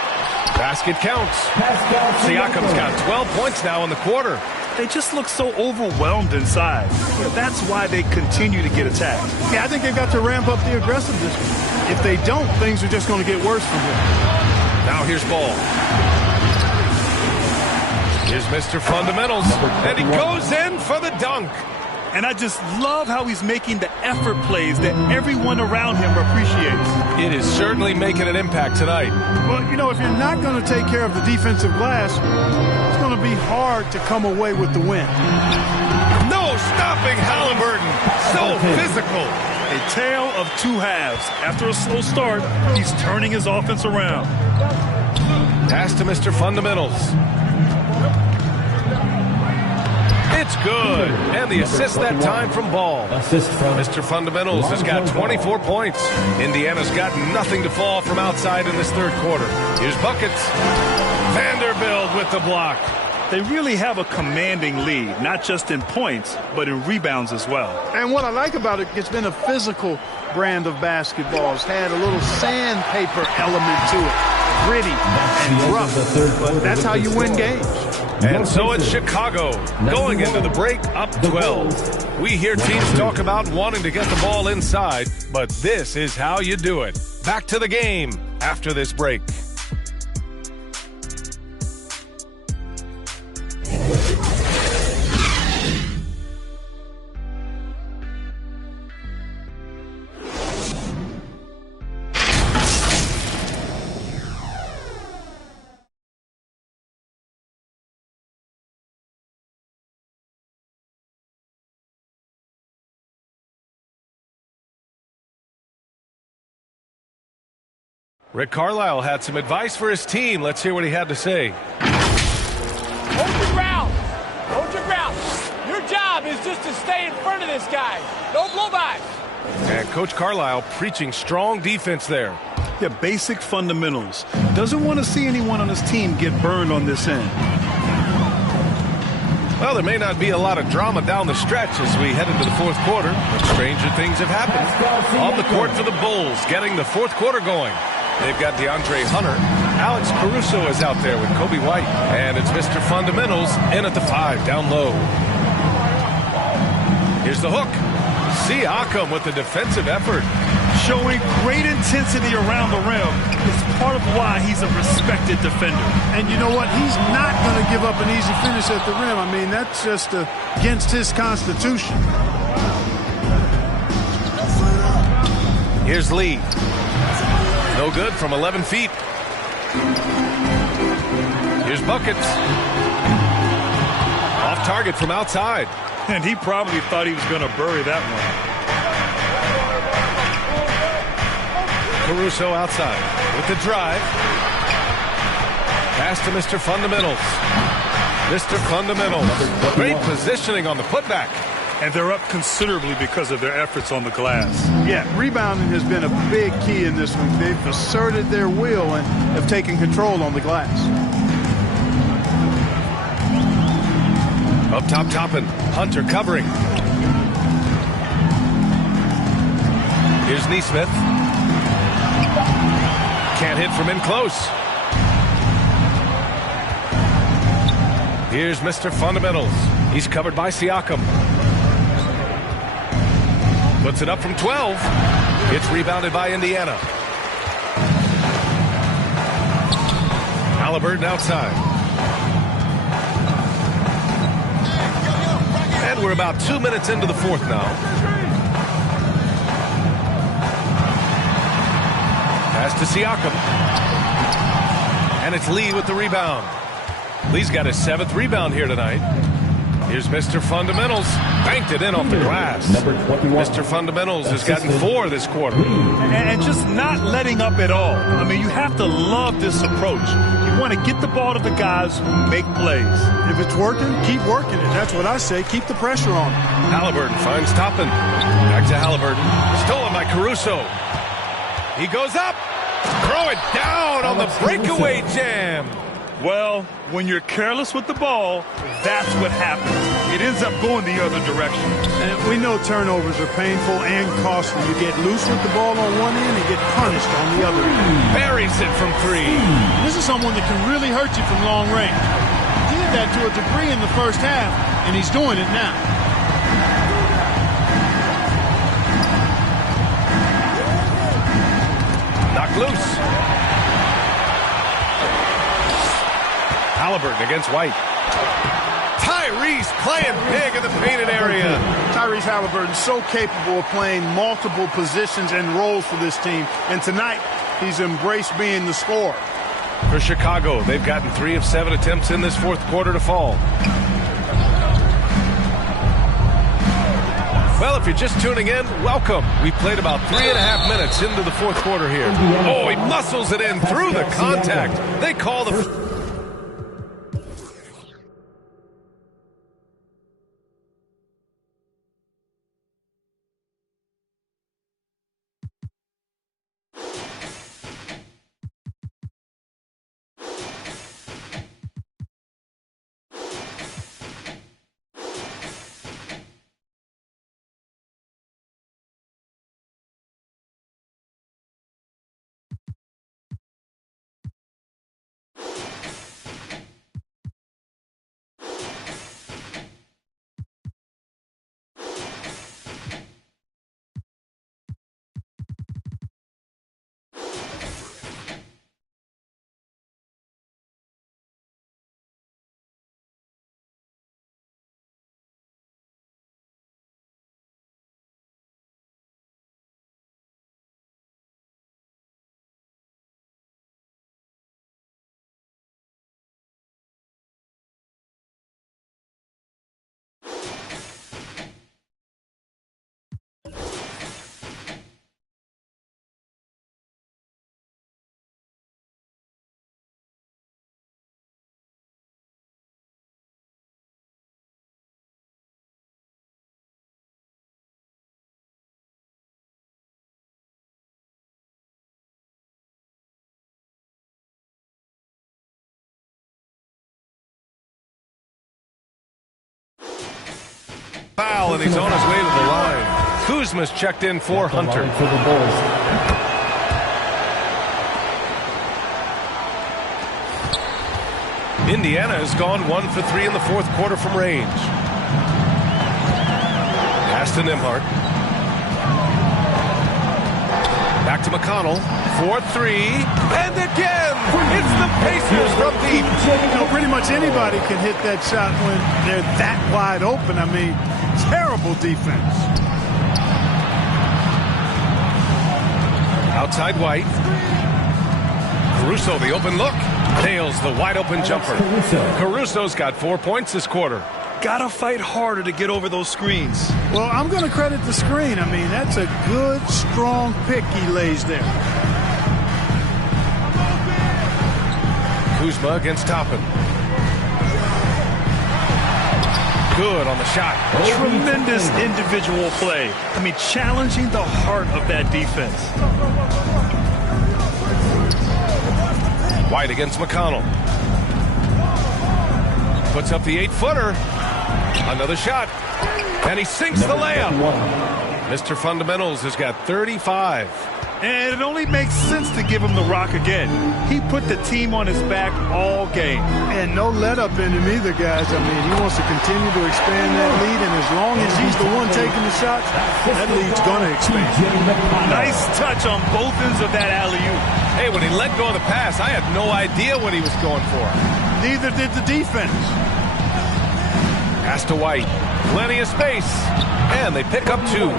Basket counts. Siakam's got 12 points now in the quarter. They just look so overwhelmed inside. That's why they continue to get attacked. Yeah, I think they've got to ramp up the aggressiveness. If they don't, things are just going to get worse from here. Now here's Ball. Here's Mr. Fundamentals, and he goes in for the dunk. And I just love how he's making the effort plays that everyone around him appreciates. It is certainly making an impact tonight. Well, you know, if you're not going to take care of the defensive glass, it's going to be hard to come away with the win. No stopping Halliburton. So physical. A tale of 2 halves. After a slow start, he's turning his offense around. Pass to Mr. Fundamentals. It's good. And the assist that time from Ball. Assist from Mr. Fundamentals has got 24 points. Indiana's got nothing to fall from outside in this third quarter. Here's buckets. Vanderbilt with the block. They really have a commanding lead, not just in points, but in rebounds as well. And what I like about it, it's been a physical brand of basketball. It's had a little sandpaper element to it. Gritty and rough. But that's how you win games. And so it's Chicago going into the break up 12. We hear teams talk about wanting to get the ball inside, but this is how you do it. Back to the game after this break. Rick Carlisle had some advice for his team. Let's hear what he had to say. Hold your ground. Hold your ground. Your job is just to stay in front of this guy. No blow-bys. And Coach Carlisle preaching strong defense there. Yeah, basic fundamentals. Doesn't want to see anyone on his team get burned on this end. Well, there may not be a lot of drama down the stretch as we head into the fourth quarter, but stranger things have happened. On the court for the Bulls, getting the fourth quarter going. They've got DeAndre Hunter. Alex Caruso is out there with Kobe White. And it's Mr. Fundamentals in at the 5, down low. Here's the hook. Siakam with the defensive effort. Showing great intensity around the rim is part of why he's a respected defender. And you know what? He's not going to give up an easy finish at the rim. I mean, that's just against his constitution. Here's Lee. No good from 11 feet. Here's Buckets. Off target from outside. And he probably thought he was going to bury that one. Caruso outside with the drive. Pass to Mr. Fundamentals. Mr. Fundamentals. Great positioning on the putback. And they're up considerably because of their efforts on the glass. Yeah, rebounding has been a big key in this one. They've asserted their will and have taken control on the glass. Up top, Toppin. Hunter covering. Here's Nesmith. Can't hit from in close. Here's Mr. Fundamentals. He's covered by Siakam. Puts it up from 12. It's rebounded by Indiana. Halliburton outside. And we're about 2 minutes into the fourth now. Pass to Siakam. And it's Lee with the rebound. Lee's got his 7th rebound here tonight. Here's Mr. Fundamentals. Banked it in off the glass. Mr. Fundamentals has gotten 4 this quarter. And just not letting up at all. I mean, you have to love this approach. You want to get the ball to the guys who make plays. If it's working, keep working it. That's what I say. Keep the pressure on. Halliburton finds Toppin. Back to Halliburton. Stolen by Caruso. He goes up. Throw it down on the breakaway jam. Well, when you're careless with the ball, that's what happens. It ends up going the other direction. And we know turnovers are painful and costly. You get loose with the ball on one end and get punished on the other end. Buries it from 3. This is someone that can really hurt you from long range. He did that to a degree in the first half, and he's doing it now. Knocked loose. Halliburton against White. Tyrese playing big in the painted area. Tyrese Halliburton so capable of playing multiple positions and roles for this team. And tonight, he's embraced being the scorer. For Chicago, they've gotten 3 of 7 attempts in this fourth quarter to fall. Well, if you're just tuning in, welcome. We played about 3.5 minutes into the fourth quarter here. Oh, he muscles it in through the contact. They call the... Foul, and he's on his way to the line. Kuzma's checked in for Hunter. For the Bulls. Indiana has gone 1 for 3 in the fourth quarter from range. Pass to Nembhard. Back to McConnell. 4-3. And again! It's the Pacers from deep. You know, pretty much anybody can hit that shot when they're that wide open. I mean, terrible defense. Outside White. Caruso, the open look. Nails the wide open jumper. Caruso's got 4 points this quarter. Gotta fight harder to get over those screens. Well, I'm going to credit the screen. I mean, that's a good, strong pick he lays there. Kuzma against Toppin. Good on the shot. Tremendous individual play. I mean, challenging the heart of that defense. White against McConnell. Puts up the 8-footer. Another shot. And he sinks the layup. Mr. Fundamentals has got 35. And it only makes sense to give him the rock again. He put the team on his back all game. And no let up in him either, guys. I mean, he wants to continue to expand that lead, and as long as he's the one taking the shots, that lead's going to expand. Nice touch on both ends of that alley-oop. Hey, when he let go of the pass, I had no idea what he was going for. Neither did the defense. Pass to White. Plenty of space. And they pick up 2.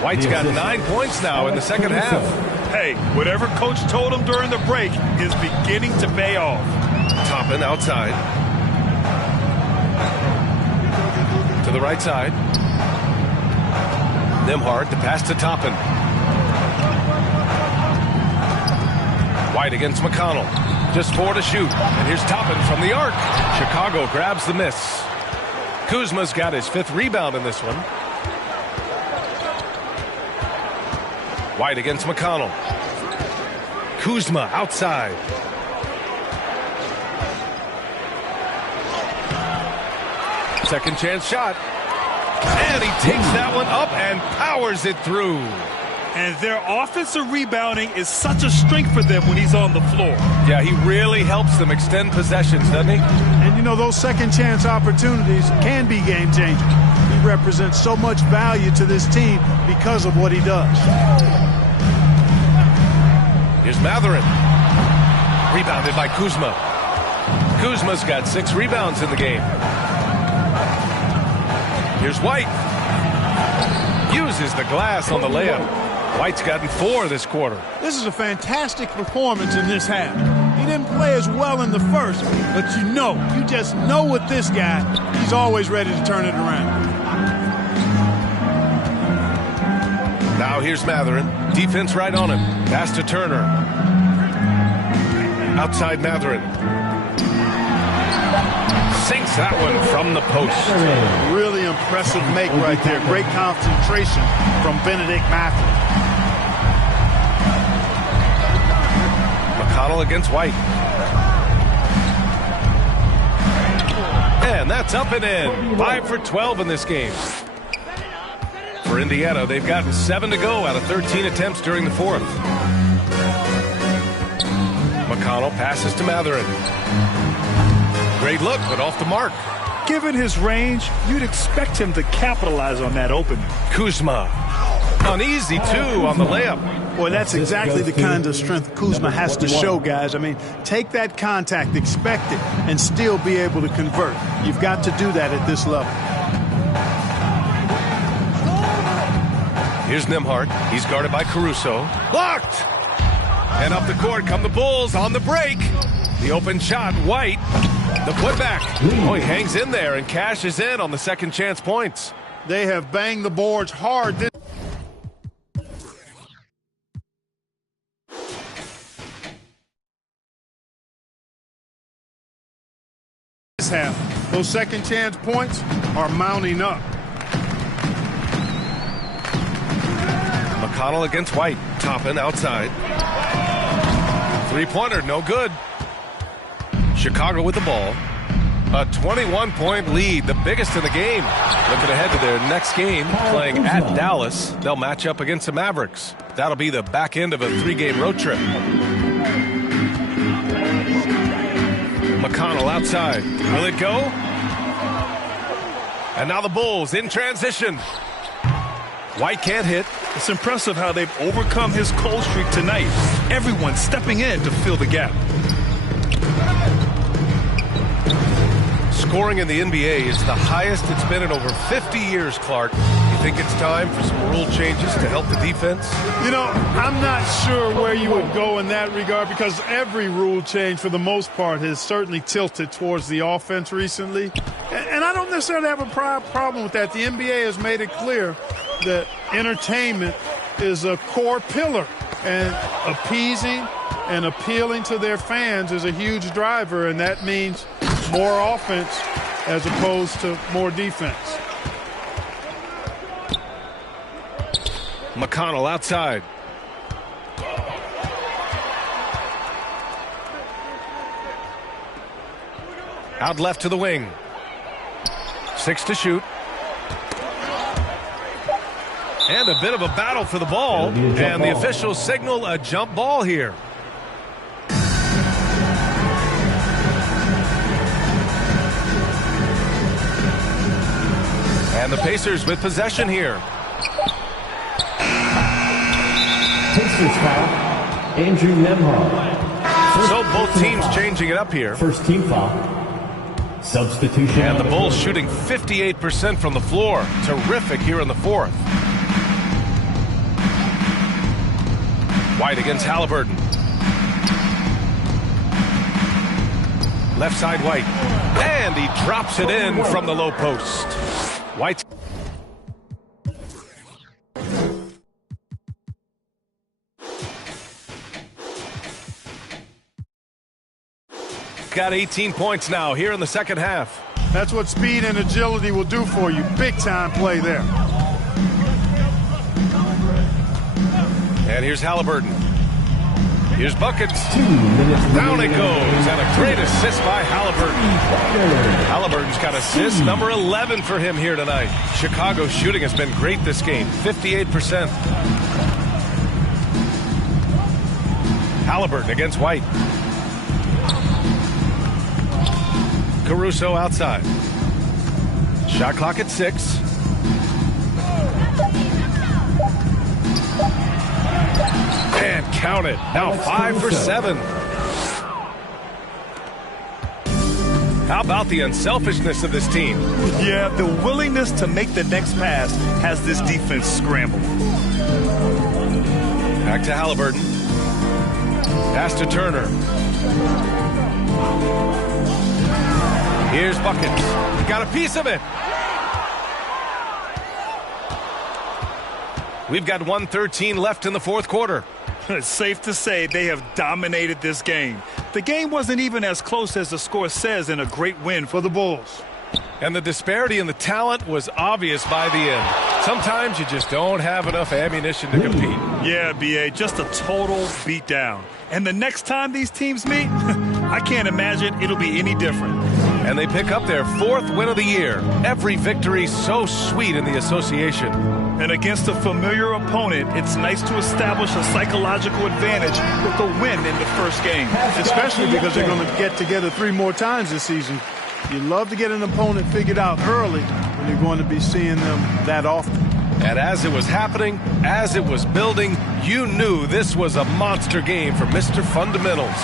White's got 9 points now in the second half. Hey, whatever coach told him during the break is beginning to pay off. Toppin outside. To the right side. Nembhard, the pass to Toppin. White against McConnell. Just 4 to shoot. And here's Toppin from the arc. Chicago grabs the miss. Kuzma's got his 5th rebound in this one. White against McConnell. Kuzma outside. Second chance shot. And he takes that one up and powers it through. And their offensive rebounding is such a strength for them when he's on the floor. Yeah, he really helps them extend possessions, doesn't he? And, you know, those second chance opportunities can be game changers. He represents so much value to this team because of what he does. Here's Mathurin. Rebounded by Kuzma. Kuzma's got 6 rebounds in the game. Here's White. Uses the glass on the layup. White's gotten 4 this quarter. This is a fantastic performance in this half. He didn't play as well in the first, but you just know with this guy, he's always ready to turn it around. Now here's Mathurin. Defense right on him. Pass to Turner. Outside Mathurin. Sinks that one from the post. Really impressive make right there. Great concentration from Benedict Mathurin. McConnell against White. And that's up and in. 5 for 12 in this game. For Indiana, they've gotten 7 to go out of 13 attempts during the fourth. McConnell passes to Mathurin. Great look, but off the mark. Given his range, you'd expect him to capitalize on that opening. Kuzma. Uneasy, too, on the layup. Boy, that's exactly the kind of strength Kuzma has to show, guys. I mean, take that contact, expect it, and still be able to convert. You've got to do that at this level. Here's Nembhard. He's guarded by Caruso. Blocked! And up the court come the Bulls on the break. The open shot, White. The putback. Oh, he hangs in there and cashes in on the second chance points. They have banged the boards hard this half. Those second chance points are mounting up. McConnell against White. Toppin outside. Three-pointer, no good. Chicago with the ball. A 21-point lead, the biggest in the game. Looking ahead to their next game, playing at Dallas. They'll match up against the Mavericks. That'll be the back end of a 3-game road trip. McConnell outside. Will it go? And now the Bulls in transition. White can't hit. It's impressive how they've overcome his cold streak tonight. Everyone stepping in to fill the gap. Scoring in the NBA is the highest it's been in over 50 years, Clark. You think it's time for some rule changes to help the defense? You know, I'm not sure where you would go in that regard because every rule change, for the most part, has certainly tilted towards the offense recently. And I don't necessarily have a problem with that. The NBA has made it clear that entertainment is a core pillar, and appeasing and appealing to their fans is a huge driver, and that means more offense as opposed to more defense. McConnell outside. Out left to the wing. 6 to shoot. And a bit of a battle for the ball. And the officials signal a jump ball here. And the Pacers with possession here. Pacers foul, Andrew Nembhard. So both teams changing it up here. First team foul. Substitution. And the Bulls shooting 58% from the floor. Terrific here in the fourth. White against Halliburton. Left side White. And he drops it in from the low post. White. Got 18 points now here in the second half. That's what speed and agility will do for you. Big time play there. And here's Halliburton. Here's buckets. Down it goes. And a great assist by Halliburton. Halliburton's got assist number 11 for him here tonight. Chicago's shooting has been great this game. 58%. Halliburton against White. Caruso outside. Shot clock at 6. And count it. Now 5 for 7. How about the unselfishness of this team? Yeah, the willingness to make the next pass has this defense scrambled. Back to Halliburton. Pass to Turner. Here's buckets. Got a piece of it. We've got 1:13 left in the fourth quarter. It's safe to say they have dominated this game. The game wasn't even as close as the score says in a great win for the Bulls. And the disparity in the talent was obvious by the end. Sometimes you just don't have enough ammunition to compete. Yeah, B.A., just a total beatdown. And the next time these teams meet, I can't imagine it'll be any different. And they pick up their 4th win of the year. Every victory so sweet in the association. And against a familiar opponent, it's nice to establish a psychological advantage with a win in the first game. Especially because they're going to get together 3 more times this season. You love to get an opponent figured out early when you're going to be seeing them that often. And as it was happening, as it was building, you knew this was a monster game for Mr. Fundamentals.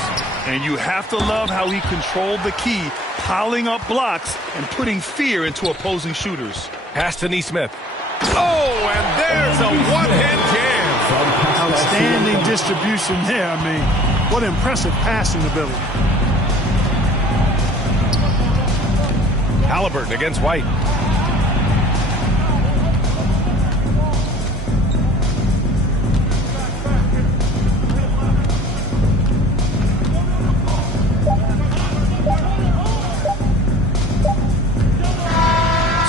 And you have to love how he controlled the key, piling up blocks and putting fear into opposing shooters. Pass to Nesmith. Oh, and there's a one-hand jam. Outstanding distribution there. I mean, what impressive passing ability. Halliburton against White.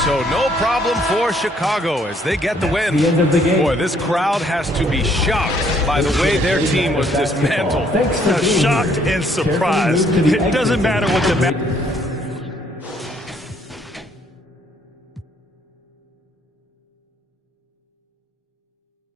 So no problem for Chicago as they get the win. The end of the game. Boy, this crowd has to be shocked by the way their team was dismantled. Shocked and surprised. It doesn't matter what the